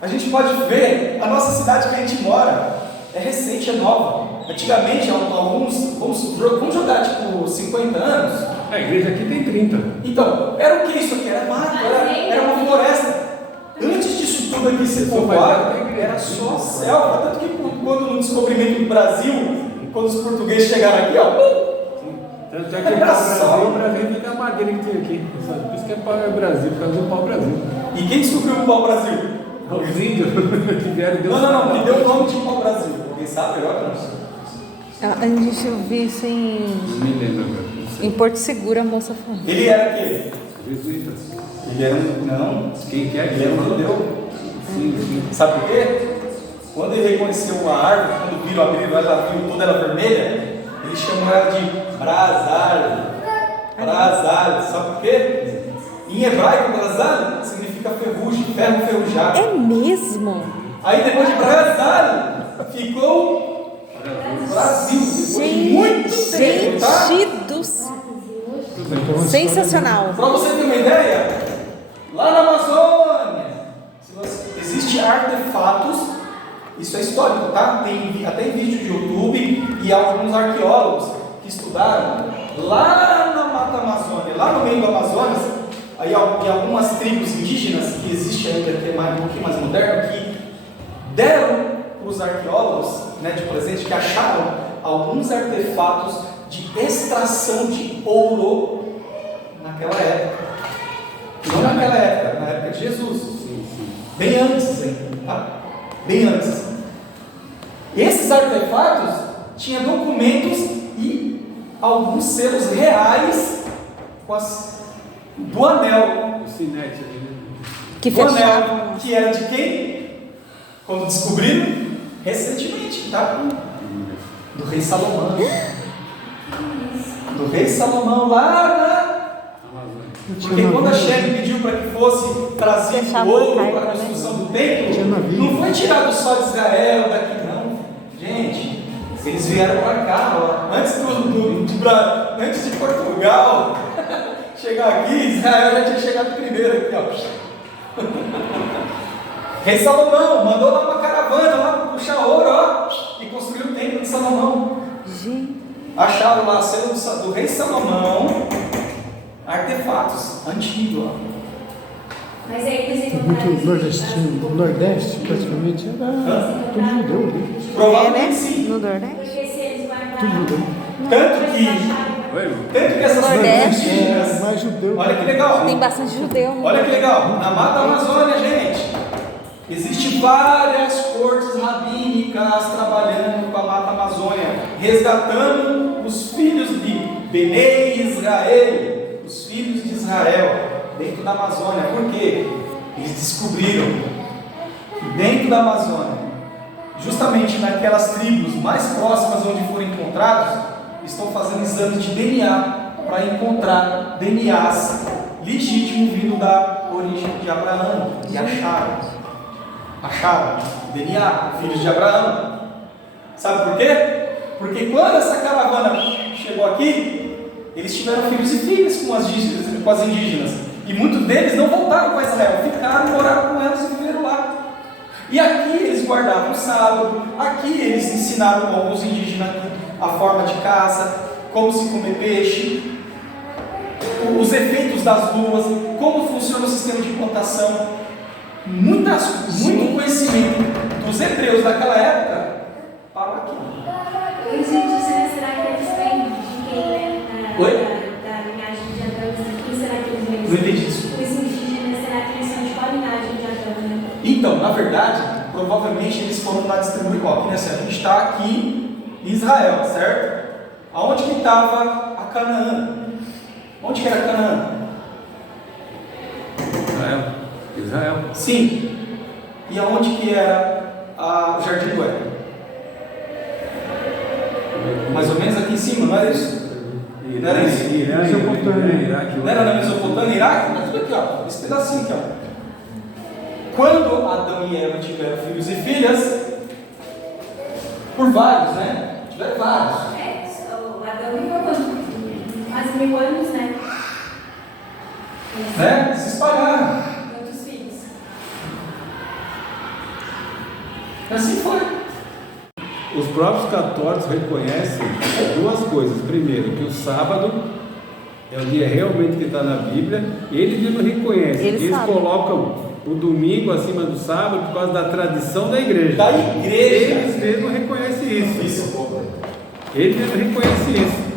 A gente pode ver, a nossa cidade que a gente mora é recente, é nova. Antigamente, alguns, vamos jogar tipo 50 anos. A igreja aqui tem 30. Então, era o que isso aqui? Era mato, era uma floresta. Antes disso tudo aqui ser povoado, era só selva. Tanto que quando no descobrimento do Brasil, quando os portugueses chegaram aqui, ó, Tanto é que o Brasil fica a madeira que tem aqui. Por isso que é pau-brasil, por causa do pau-brasil. e quem descobriu o pau-brasil? Os índios que vieram Deus. Não, que deu o nome de pau-brasil. Alguém sabe melhor? A gente viu isso Não me lembro agora. em Porto Seguro, a moça falando. Ele era aquele. Jesuítas. Ele era um. Não, Quem quer ele era um judeu. Sim. Sabe por quê? Quando ele reconheceu a árvore, quando viram abrir, ela viu toda ela vermelha, ele chamou ela de brasar. Brasar. Sabe por quê? Em hebraico, brasar significa ferrugem, ferro enferrujado. É mesmo? Aí depois de brasar, ficou Brasil. Depois de muito tempo, tá? Gente do céu. Sensacional. Para você ter uma ideia, lá na Amazônia, existem artefatos, isso é histórico, tá? Tem até em vídeo de YouTube e alguns arqueólogos que estudaram lá na Mata Amazônia, lá no meio do Amazonas, aí em algumas tribos indígenas que existem ainda, que é um pouquinho mais moderno, que deram para os arqueólogos, né, de presente, que acharam alguns artefatos de extração de ouro naquela época. Não naquela época, na época de Jesus. Bem antes ainda, tá? Bem antes. Esses artefatos tinham documentos e alguns selos reais do anel. O sinete ali, né? Que Do anel, fechava. que era de quem? Quando descobriram? Recentemente, tá? Do rei Salomão. Do rei Salomão lá porque quando a Shem pediu para que fosse trazido Fechava ouro a para a carta, construção né? do templo, não foi tirado só de Israel, daqui não. Gente, eles vieram para cá, ó. Antes de Portugal chegar aqui, Israel já tinha chegado primeiro aqui, ó. Rei Salomão mandou lá uma caravana lá para puxar ouro, ó, e construiu o templo de Salomão. Gente. Acharam lá selo do rei Salomão artefatos antigos, ó. Mas aí eles Muito nordestino, o Nordeste praticamente era tudo judeu, né? Provavelmente sim. No Nordeste? Porque se eles guardaram. Tudo judeu. Tanto que irmão? Tanto que essas Nordeste. tribos indígenas. Mais judeu. Olha que legal. Tem bastante judeu. Né? Olha que legal. Na Mata Amazônia, gente, existem várias cortes rabínicas trabalhando com a Mata Amazônia, resgatando os filhos de Benei Israel, os filhos de Israel, dentro da Amazônia. Por quê? Eles descobriram que dentro da Amazônia, justamente naquelas tribos mais próximas onde foram encontrados, estão fazendo exame de DNA para encontrar DNAs legítimos vindo da origem de Abraão. E acharam DNA, filhos de Abraão. Sabe por quê? Porque quando essa caravana chegou aqui, eles tiveram filhos e filhas com as indígenas. E muitos deles não voltaram para Israel, ficaram, moraram com elas e viveram lá. E aqui eles guardavam o sábado, aqui eles ensinaram alguns indígenas a forma de caça, como se comer peixe, os efeitos das luas, como funciona o sistema de plantação. Muito conhecimento dos hebreus daquela época parou aqui. Os indígenas, será que eles vêm de quem, né? Da linhagem de Adão? Quem será que eles vêm? Não entendi isso. Os indígenas, será que eles são de qual linhagem de Adão, né? Então, na verdade, provavelmente eles foram lá distribuir cópia, né? A gente está aqui em Israel, certo? Aonde que estava a Canaã? Onde que era Canaã? Israel. Sim. E aonde que era o Jardim do Éden? Mais ou menos aqui em cima, não era isso? Não era isso? Não era na Mesopotâmia, Iraque? Mas tudo aqui, ó. Esse pedacinho aqui, ó. Quando Adão e Eva tiveram filhos e filhas, por vários, né? Tiveram vários. O Adão viveu quase 1000 anos, né? Né? Se espalharam. Quantos filhos? E assim foi. Os próprios católicos reconhecem duas coisas. Primeiro, que o sábado é o dia realmente que está na Bíblia. Eles mesmos reconhecem. Eles colocam o domingo acima do sábado por causa da tradição da igreja. Da igreja. Eles mesmos reconhecem isso. Isso. Eles mesmos reconhecem isso.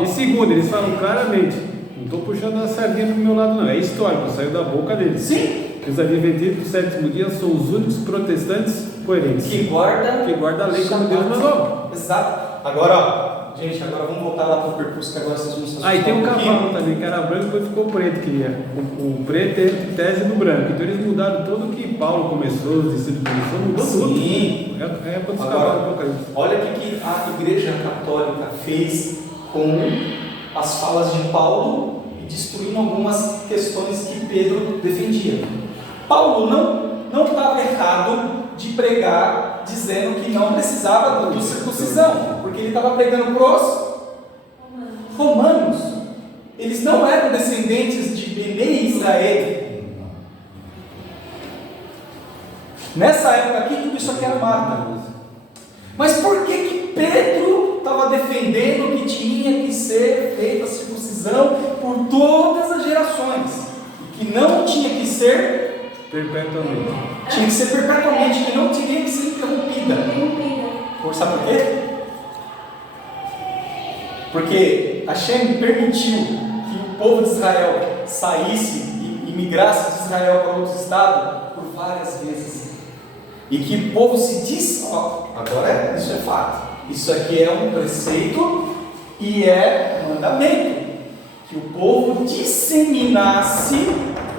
E E segundo, eles falam claramente, não estou puxando a sardinha do meu lado não, é histórico, saiu da boca deles. Sim. Que os adventistas do sétimo dia são os únicos protestantes coerentes. Que guarda a lei como Deus mandou. Exato. Agora, ó, gente, agora vamos voltar lá para o percurso que agora vocês vão se Ah, e tem um pouquinho. cavalo também, que era branco e depois ficou preto, que é. O preto é tese do branco. Então eles mudaram tudo o que Paulo começou, os discípulos começaram, mudou tudo. Sim. É para os Agora, cavalos do Apocalipse. olha o que a Igreja Católica fez com as falas de Paulo e destruindo algumas questões que Pedro defendia. Paulo não estava errado de pregar dizendo que não precisava do circuncisão, porque ele estava pregando para os romanos. Eles não eram descendentes de Benei Israel. Nessa época aqui, tudo isso aqui era mata. Mas por que Pedro estava defendendo que tinha que ser feita a circuncisão por todas as gerações? E que não tinha que ser Perpetuamente. tinha que ser perpetuamente, que não tinha que ser interrompida. Sabe por quê? Porque Hashem permitiu que o povo de Israel saísse e migrasse de Israel para outros estados por várias vezes. E que o povo se diz, ó, agora isso é fato. Isso aqui é um preceito e é mandamento. Que o povo disseminasse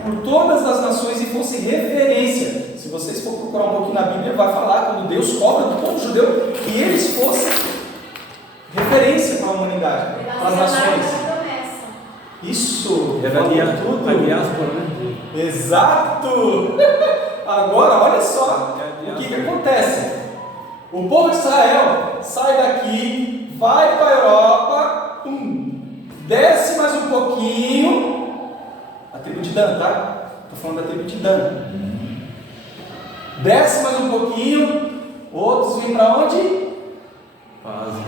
por todas as nações e fosse referência. Se vocês for procurar um pouquinho na Bíblia, vai falar quando Deus cobra do povo judeu que eles fossem referência para a humanidade, para as nações. Isso, Era tudo. a diáspora, né? Exato! Agora, olha só o que acontece. O povo de Israel sai daqui, vai para a Europa, desce mais um pouquinho. A tribo de Dan, tá? Estou falando da tribo de Dan. Desce mais um pouquinho. Outros vêm para onde? Ásia.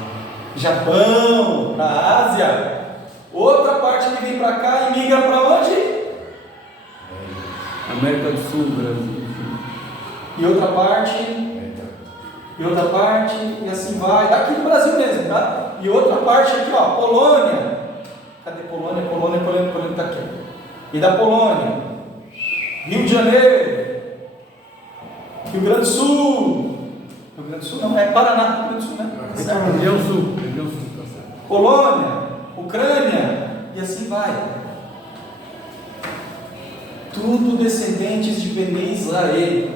Japão, para a Ásia. Outra parte que vem para cá e migra para onde? América do Sul, Brasil. E outra parte, e assim vai. Daqui do Brasil mesmo, tá? E outra parte aqui, ó, Polônia, Cadê Polônia? Polônia está aqui. E da Polônia? Rio de Janeiro, Rio Grande do Sul. Rio Grande do Sul não, é Paraná, Rio Grande do Sul, né? Certo? Região Sul, tá certo. Polônia, Ucrânia, e assim vai. Tudo descendentes de Bene Israel.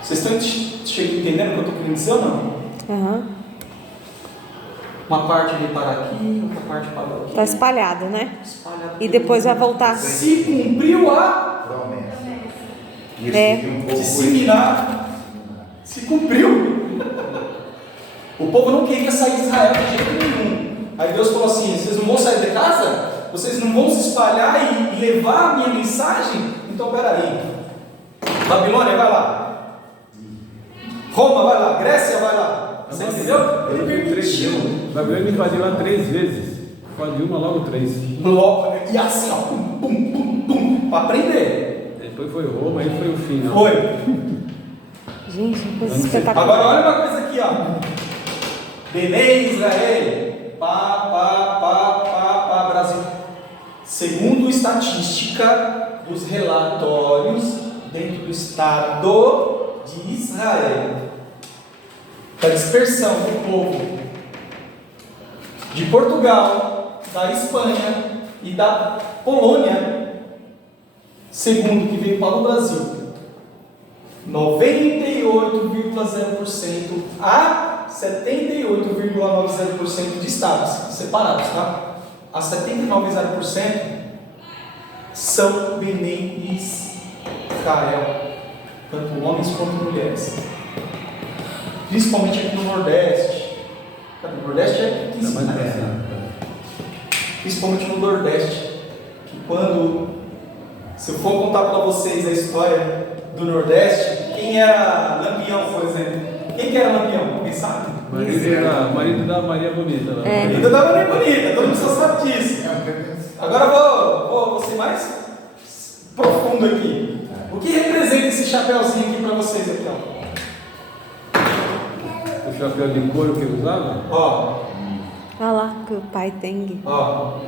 Vocês estão entendendo o que eu estou querendo dizer ou não? Aham. Uma parte veio para aqui, outra parte para aqui. Tá espalhado, né? Espalhado E depois vai voltar. se cumpriu a Promessa. Isso É. fica um pouco disseminar. Se cumpriu. O povo não queria sair de Israel de jeito nenhum. Aí Deus falou assim: vocês não vão sair de casa? Vocês não vão se espalhar e levar a minha mensagem? Então peraí. Babilônia vai lá. Roma vai lá. Grécia vai lá. Você entendeu? Ele permitiu. Babilônia invadiu lá 3 vezes. Invadiu uma, logo 3. E assim, ó, pum, pum, pum, pum, para aprender. Depois foi Roma, aí foi o fim. Não. Foi. Gente, uma coisa Vamos ver. espetacular. Agora olha uma coisa aqui, ó. Bene Israel. Pá, Brasil. Segundo estatística dos relatórios dentro do Estado de Israel, da dispersão do povo de Portugal, da Espanha e da Polônia, segundo que veio para o Brasil, 98,0% a 78,90% de estados separados, tá? A 79,0% são Bene Israel, tanto homens quanto mulheres. Principalmente aqui no Nordeste. O Nordeste é Tá mais pra né? cima. Principalmente no Nordeste. Que quando, se eu for contar para vocês a história do Nordeste, quem era Lampião, por exemplo? Quem que era Lampião? Alguém sabe? Marido da Maria Bonita. Lá. É. Ainda dava nem bonita, todo mundo só sabe disso. Agora vou ser mais profundo aqui. O que representa esse chapéuzinho aqui para vocês aqui, ó? O chapéu de couro que ele usava? Ó, Olha lá que o pai tem. ó.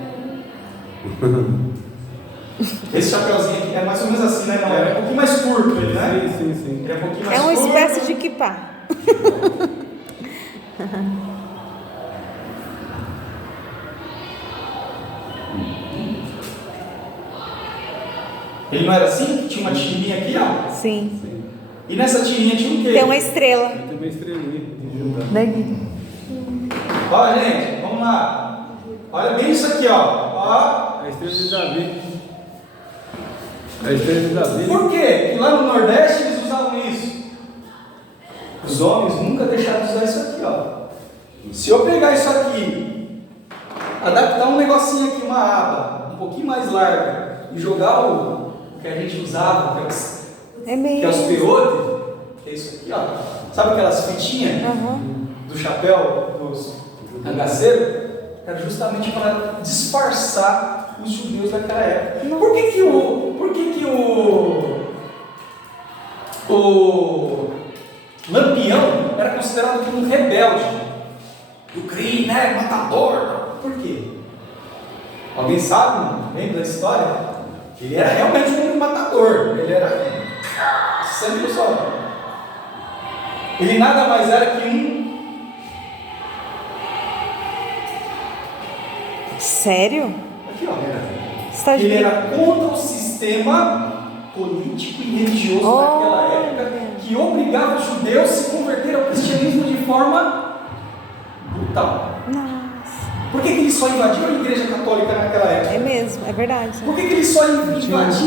Esse chapéuzinho aqui é mais ou menos assim, né? Não, é um pouquinho mais curto ele, né? Sim. Ele é um pouquinho mais É uma curto. espécie de kippah. Ele não era assim? Que tinha uma tirinha aqui, ó. Sim. E nessa tirinha tinha o quê? Tem uma estrela. Tem uma estrelinha de Judá. Daqui. Ó, gente, vamos lá. Olha bem isso aqui, ó. Ó. A estrela de Davi. A estrela de Davi. Por quê? Porque lá no Nordeste eles usavam isso. Os homens nunca deixaram de usar isso aqui, ó. Se eu pegar isso aqui, adaptar um negocinho aqui, uma aba, um pouquinho mais larga, e jogar o que a gente usava, que É é os mesmo. peotes, que é isso aqui, ó. Sabe aquelas fitinhas Aham. do chapéu dos cangaceiros? Era justamente para disfarçar os judeus daquela época. Nossa. Por que o Lampião era considerado como um rebelde? Do crime, né? Matador. Por quê? Alguém sabe? Lembra da história? Ele era realmente um matador. Ele era sangue no sol. Ele nada mais era que um. Sério? Aqui, ó. Você tá Ele de... era contra o sistema político e religioso Oh. daquela época que obrigava os judeus a se converter ao cristianismo de forma brutal. Nossa. Por que eles só invadiam a igreja católica naquela época? É mesmo, é verdade. Por que eles só invadiam as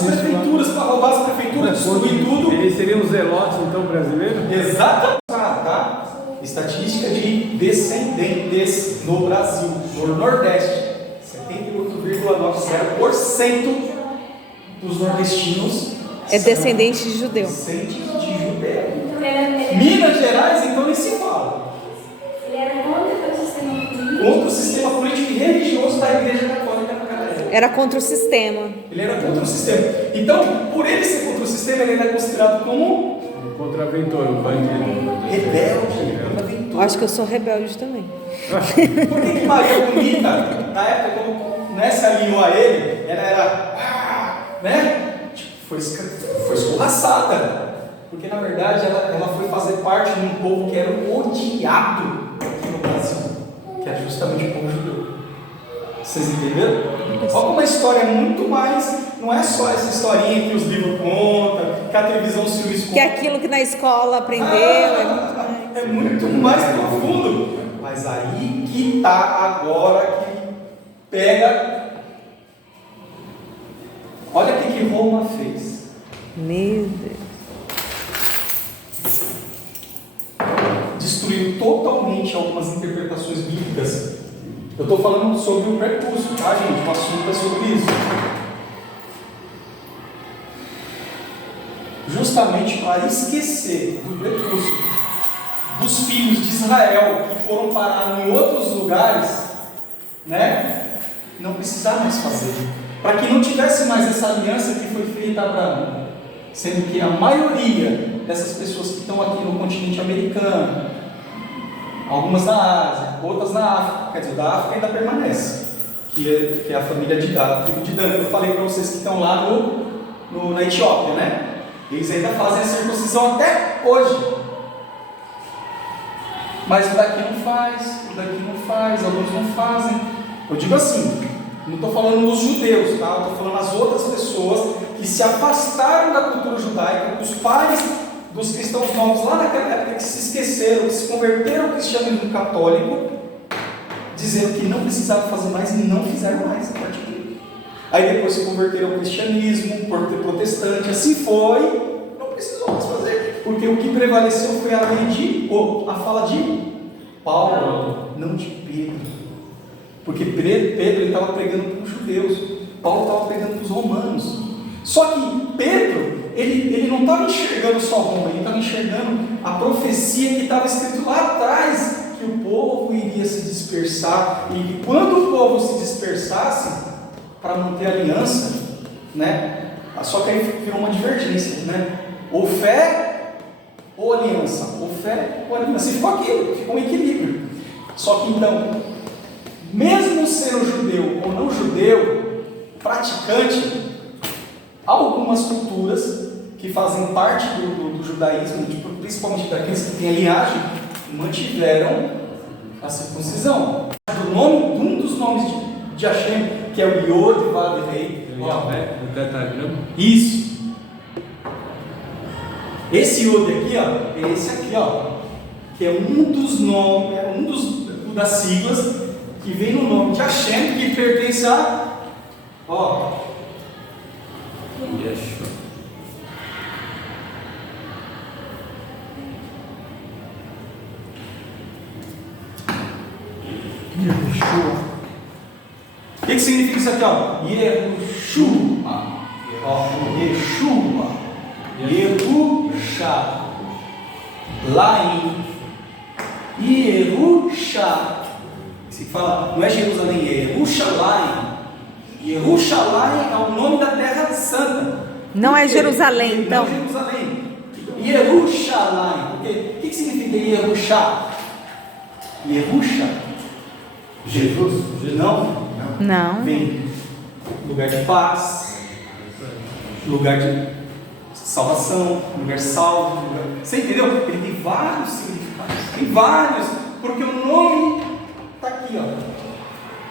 prefeituras para roubar as prefeituras, destruir tudo? Eles seriam os zelotes, então, brasileiros? Exatamente, tá? Estatística de descendentes no Brasil, no Nordeste. 78,90% dos nordestinos É são descendente de judeu. descendentes de judeu. Então, ele Minas Gerais, então, nem se fala. era contra o sistema político. Contra o sistema político e religioso da Igreja Católica naquela época. Era contra o sistema. Ele era contra o sistema. Então, por ele ser contra o sistema, ele era considerado como Um contraventor, um bandido. Rebelde, Eu contraventor. acho que eu sou rebelde também. Por que que Maria Bonita, na época, quando se alinhou a ele, ela era, né? Tipo, foi escorraçada. Porque, na verdade, ela foi fazer parte de um povo que era odiado aqui no Brasil, que era justamente o povo judeu. Vocês entenderam? Olha como a história é muito mais, não é só essa historinha que os livros contam, que a televisão se conta. Que é aquilo que na escola aprendeu é muito mais. É muito mais profundo. Mas aí que está agora que pega. Olha o que Roma fez. Meu Deus. Destruiu totalmente algumas interpretações bíblicas. Eu estou falando sobre o percurso, tá, gente? O assunto é sobre isso. Justamente para esquecer do percurso dos filhos de Israel que foram parar em outros lugares, né? Não precisar mais fazer. Para que não tivesse mais essa aliança que foi feita a Abraão. Sendo que a maioria dessas pessoas que estão aqui no continente americano, algumas na Ásia, outras na África, quer dizer, da África ainda permanece, que é a família de Dan, a tribo de Dan, que eu falei para vocês que estão lá na Etiópia, né? Eles ainda fazem a circuncisão até hoje. Mas o daqui não faz, alguns não fazem. Eu digo assim, não estou falando os judeus, tá? Estou falando as outras pessoas que se afastaram da cultura judaica, os pais dos cristãos novos lá naquela época que se esqueceram, que se converteram ao cristianismo católico, dizendo que não precisavam fazer mais e não fizeram mais a partir daí. Aí depois se converteram ao cristianismo, protestante, assim foi, não precisou mais fazer, porque o que prevaleceu foi a lei a fala de Paulo, não de Pedro. Porque Pedro estava pregando para os judeus, Paulo estava pregando para os romanos. Só que Pedro, ele não estava enxergando só Roma, ele estava enxergando a profecia que estava escrito lá atrás, que o povo iria se dispersar, e que quando o povo se dispersasse, para manter a aliança, né? Só que aí virou uma divergência, né? Ou fé ou aliança, ou fé ou aliança, e ficou aquilo, ficou um equilíbrio. Só que então, mesmo sendo judeu ou não judeu, praticante, há algumas culturas que fazem parte do judaísmo, principalmente daqueles que têm a linhagem, mantiveram a circuncisão. Um dos nomes de Hashem, que é o Yod Vav Rei. O tetragrama. Isso. Esse Yod aqui, ó, é esse aqui, ó, que é um dos nomes, das siglas que vem no nome de Hashem, que pertence a, ó, Yeshua. O que significa isso aqui, ó? Yehoshua. Ó, Yeshua. Yehusha. Laim. Yerusha. Se fala, não é Jerusalém, é Yerushalayim. Yerushalayim é o nome da Terra Santa. Não é Jerusalém, então. Não é Jerusalém. Yerushalayim. O que significa Yerusha? Yerusha? Jesus? Não. Não. Vem lugar de paz, lugar de salvação, lugar salvo. Você entendeu? Ele tem vários significados. Tem vários. Porque o nome está aqui, ó.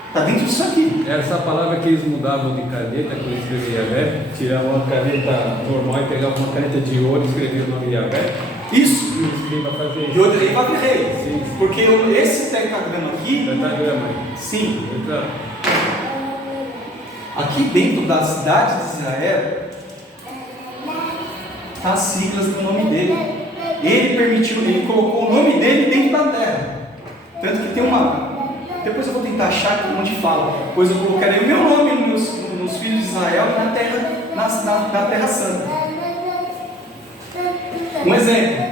Está dentro disso aqui. Essa palavra que eles mudavam de caneta, quando escrevia Yahvé, tiravam uma caneta normal e pegavam uma caneta de ouro e escreviam o nome de Yahvé. Isso. E o escriba fazia isso. E outro aí vai rei. Sim. Porque esse tetragrama aqui, Tetragrama. sim, Então, aqui dentro da cidade de Israel, tá as siglas do nome dele. Ele colocou o nome dele dentro da terra. Tanto que tem uma. Depois eu vou tentar achar onde fala. Pois eu colocarei o meu nome nos filhos de Israel na terra santa. Um exemplo.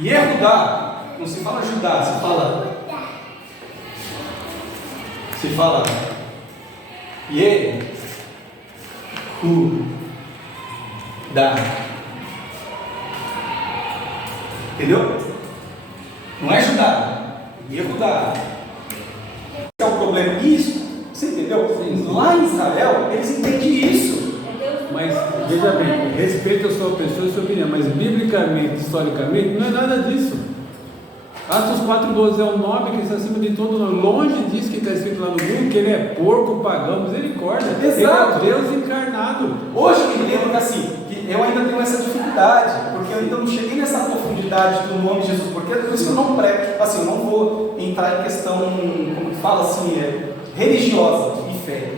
Yehudá, não se fala Judá, se fala Yehudá. Entendeu? Não é Judá, é Yehudá. Esse é o problema. Isso, você entendeu? Lá em Israel, eles entendem isso. Mas, veja bem, respeito a sua pessoa e a sua opinião, mas biblicamente, historicamente, não é nada disso. Atos 4,12 é o nome que está acima de todo nome. Longe disso que está escrito lá no mundo, que ele é porco, pagão, misericórdia. Exato. Ele é Deus encarnado. Hoje eu entendo que assim, que eu ainda tenho essa dificuldade, porque eu ainda não cheguei nessa profundidade do nome de Jesus, porque por isso que eu não prego, assim, eu não vou entrar em questão, como que fala assim, religiosa e fé,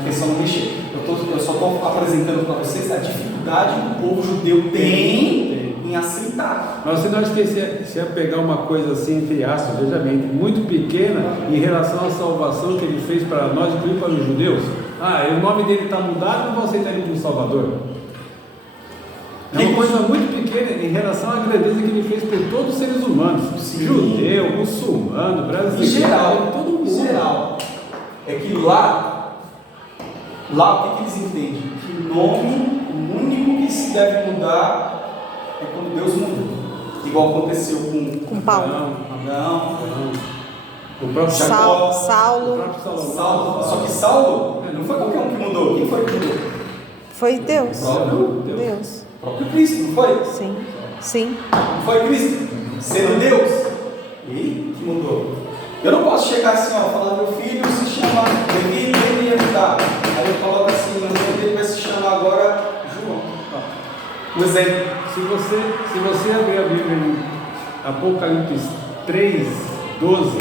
em questão não mexer. Eu só estou apresentando para vocês a dificuldade que o povo judeu tem em aceitar. Mas você não acha que se ia pegar uma coisa assim, entre aspas, veja bem, muito pequena em relação à salvação que ele fez para nós, inclusive para os judeus? O nome dele está mudado, não vou aceitar ele como Salvador. É uma coisa muito pequena em relação à grandeza que ele fez por todos os seres humanos. Sim. Judeu, muçulmano, brasileiro, Em geral, todo mundo. em geral, é que lá o que eles entendem? Que o nome, o único que se deve mudar é quando Deus muda. Igual aconteceu com Paulo. Abraão, O próprio Jacó, Saulo. O próprio Salomão. Saulo. Só que Saulo não foi qualquer um que mudou. Quem foi que mudou? Foi Deus. Próprio Deus. O próprio Cristo, não foi? Sim. Sim. Não foi Cristo? Sendo Deus. E que mudou. Eu não posso chegar assim, falar meu filho se chama Levi, ele ia mudar. Aí eu coloco assim, meu filho vai se chamar agora João. Um exemplo. Se você abrir a Bíblia em Apocalipse 3:12,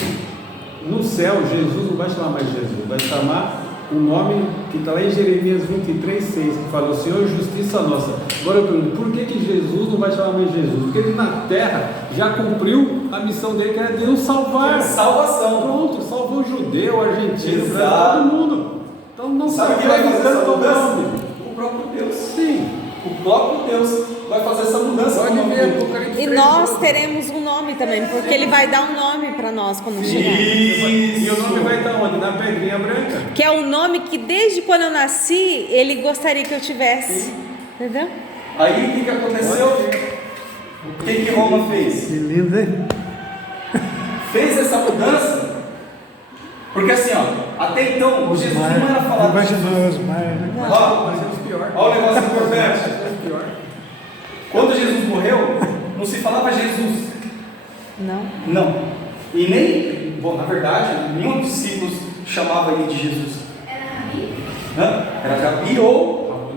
no céu Jesus não vai chamar mais Jesus, vai chamar o nome que está lá em Jeremias 23:6, que fala: o Senhor é justiça nossa. Agora eu pergunto, por que Jesus não vai chamar mais Jesus? Porque ele na terra já cumpriu a missão dele, que era de nos salvar. Salvação. Pronto, salvou o judeu, o argentino, o Exato. brasileiro, todo mundo. Então não Sabe se quem vai fazer essa tanto mudança? nome. O próprio Deus. Sim. O próprio Deus vai fazer essa mudança. Pode no nome ver, dele. Apocalipse E 3:12. nós teremos um nome também, porque ele vai dar um nome para nós quando chegar. E o nome vai estar onde? Na pedrinha branca. Que é o nome que desde quando eu nasci, ele gostaria que eu tivesse. Entendeu? Aí o que aconteceu? O que Roma fez? Que lindo, hein? Fez essa mudança, porque assim, até então Jesus não era falado. Imaginou Osmar, né? Mas é os piores. Olha o negócio importante. É os piores. Quando Jesus morreu, não se falava Jesus. Não. Não. E nem, na verdade, nenhum dos discípulos chamava ele de Jesus. Era Rabi? Era Rabi ou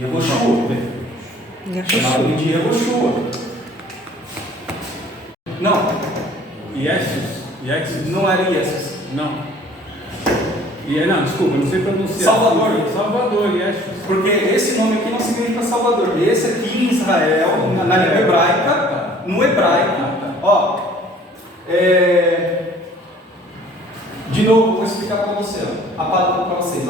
Yehoshua. Chamava ele de Yehoshua. Não, Iexus? não era Jesus. Não. Não, desculpa, não sei pronunciar. Salvador, Iexus. Porque esse nome aqui não significa Salvador. Esse aqui em Israel, na língua hebraica, no hebraico, de novo, vou explicar para você, a palavra para vocês,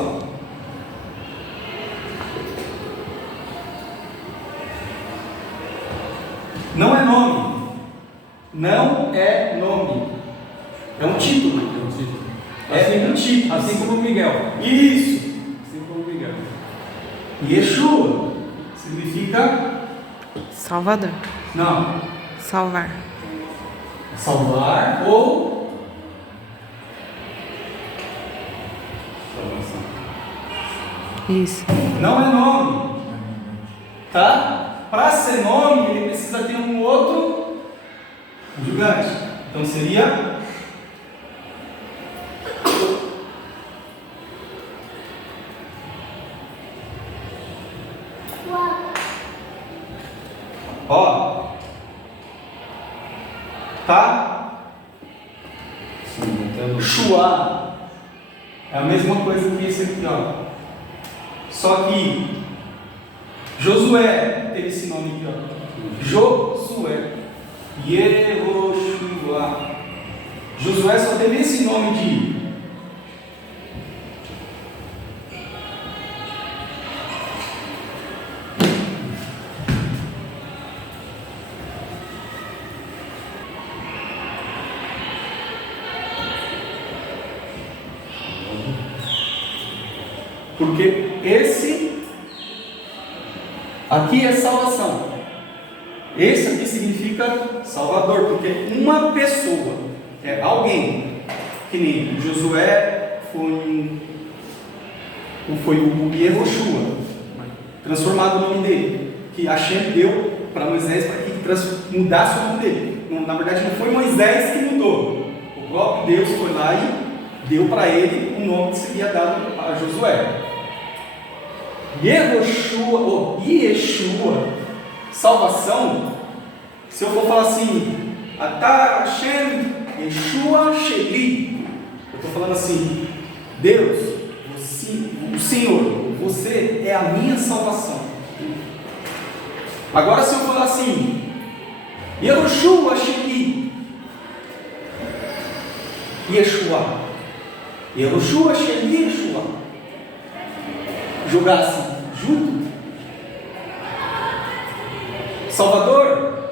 Não é nome. Não é nome. É um título. É um título. Assim como Miguel. Isso. Assim como Miguel. Yeshua significa Salvador. não, Salvar. salvar ou Isso. não é nome, tá? Para ser nome ele precisa ter um outro conjugante. Então seria tá? Shua é a mesma coisa que esse aqui, Só que Josué teve esse nome aqui, Josué. Yehoshua. Josué só teve esse nome de porque esse aqui é salvação. Esse aqui significa Salvador, porque uma pessoa, alguém, que nem Josué foi o Yehoshua, transformado o nome dele, que Hashem deu para Moisés para que mudasse o nome dele. Na verdade, não foi Moisés que mudou, o próprio Deus foi lá e deu para ele o nome que seria dado a Josué. Yeshua, salvação. Se eu for falar assim, Atah Hashem Yeshua Sheli, eu estou falando assim, Deus, o Senhor, você é a minha salvação. Agora se eu falar assim, Yehoshua Sheli, Yehoshua Sheli, Yeshua, jogasse junto, Salvador,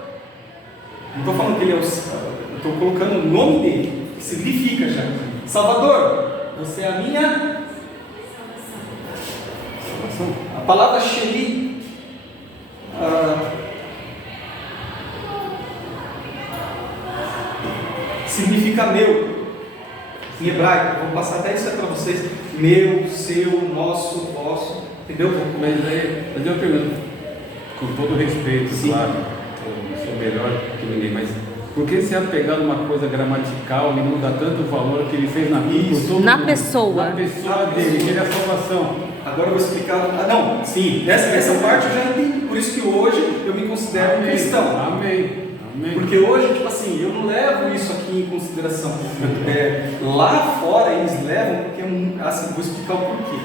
não estou falando que ele é estou colocando o nome dele, que significa já, Salvador, você é a minha salvação. A palavra Sheli, significa meu, em hebraico. Vou passar até isso para vocês: meu, seu, nosso, vosso, entendeu? Mas eu pergunto, com todo respeito, Sim. claro, eu sou melhor que ninguém, mas por que se apegar numa coisa gramatical e não dá tanto valor que ele fez na vida? Isso. Na pessoa. Na pessoa dele, que ele é a salvação. Agora eu vou explicar. Não, sim, essa parte eu já entendi. Por isso que hoje eu me considero um cristão. Amém. Amém. Porque hoje, tipo assim, eu não levo isso aqui em consideração. Lá fora eles levam, porque assim, vou explicar o porquê.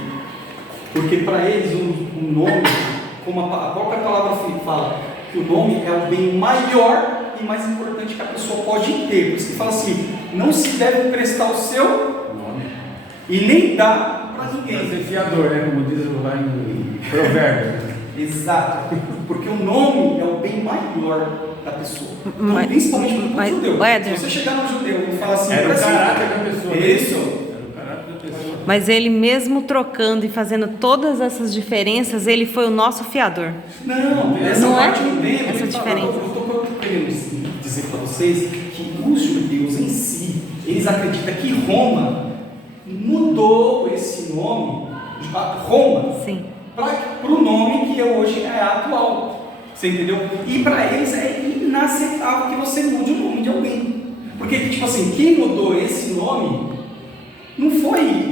Porque para eles o nome, como a própria palavra fala, que o nome é o bem maior e mais importante que a pessoa pode ter. Por isso que fala assim, não se deve prestar o seu Nome. e nem dar para Pra ninguém. ser fiador, né? Como diz lá em Provérbios. Exato, porque o nome é o bem maior da pessoa. Então, Mas- principalmente para o mas- judeu. Éder. Se você chegar no judeu e falar assim, Era o assim, caráter da pessoa. Isso. Era o caráter da pessoa. Mas ele mesmo trocando e fazendo todas essas diferenças, ele foi o nosso fiador. Não, essa Não é parte não tem. essa diferença. Eu estou querendo dizer para vocês que os judeus em si, eles acreditam que Roma mudou esse nome, Roma, Sim. para o nome que hoje é atual. Você entendeu? E para eles é inaceitável que você mude o nome de alguém. Porque, tipo assim, quem mudou esse nome não foi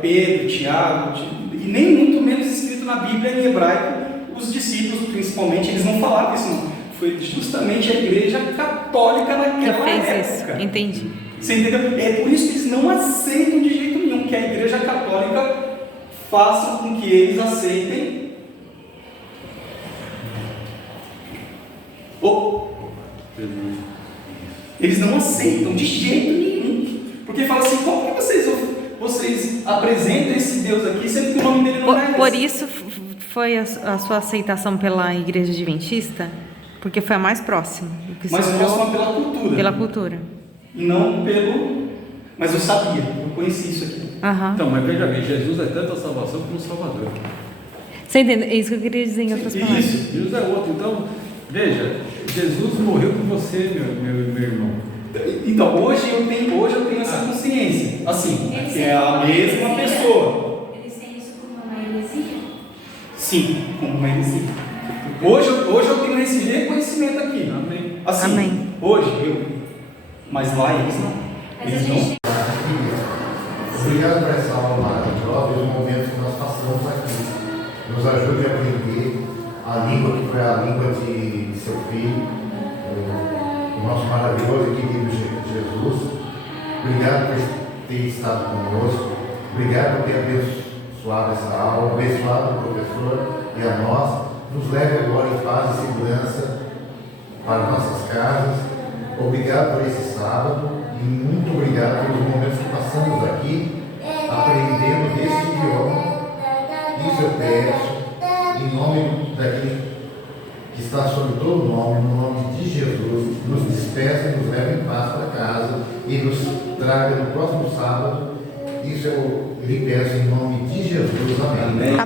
Pedro, Tiago, e nem muito menos escrito na Bíblia em hebraico. Os discípulos, principalmente, eles não falavam isso, não. Foi justamente a igreja católica Que naquela fez época. isso. Entendi. Você entendeu? É por isso que eles não aceitam de jeito nenhum que a igreja católica faça com que eles aceitem. Eles não aceitam de jeito nenhum. Porque fala assim, como que vocês apresentam esse Deus aqui, sendo que o nome dele não é esse? Por isso foi a sua aceitação pela igreja adventista? Porque foi a mais próxima. O que Mas se próxima olhou pela cultura. pela cultura. E não pelo... Mas eu sabia, eu conheci isso aqui. Aham. Então, mas veja bem, Jesus é tanto a salvação como o Salvador. Você entende? É isso que eu queria dizer em outras palavras. Isso. Jesus é outro. Então, veja, Jesus morreu por você, meu irmão. Então, hoje eu tenho essa consciência. Assim, que é a mesma pessoa. Eles têm isso como uma heresia? Sim, como uma heresia. Hoje eu tenho esse reconhecimento aqui. Amém. Assim, Amém. hoje eu. Mas lá eles não. Mas a Eles gente não. Obrigado por essa aula maravilhosa e os momentos que nós passamos aqui. Nos ajude a aprender a língua que foi a língua de seu filho, o nosso maravilhoso e querido Jesus. Obrigado por ter estado conosco. Obrigado por ter abençoado essa aula, abençoado o professor e a nós. Nos leve agora em paz e segurança para nossas casas. Obrigado por esse sábado e muito obrigado pelos momentos que passamos aqui aprendendo desse idioma. Isso eu peço em nome daquele que está sob todo nome, no nome de Jesus. Nos despeça e nos leve em paz para casa e nos traga no próximo sábado. Isso eu lhe peço em nome de Jesus. Amém. Amém.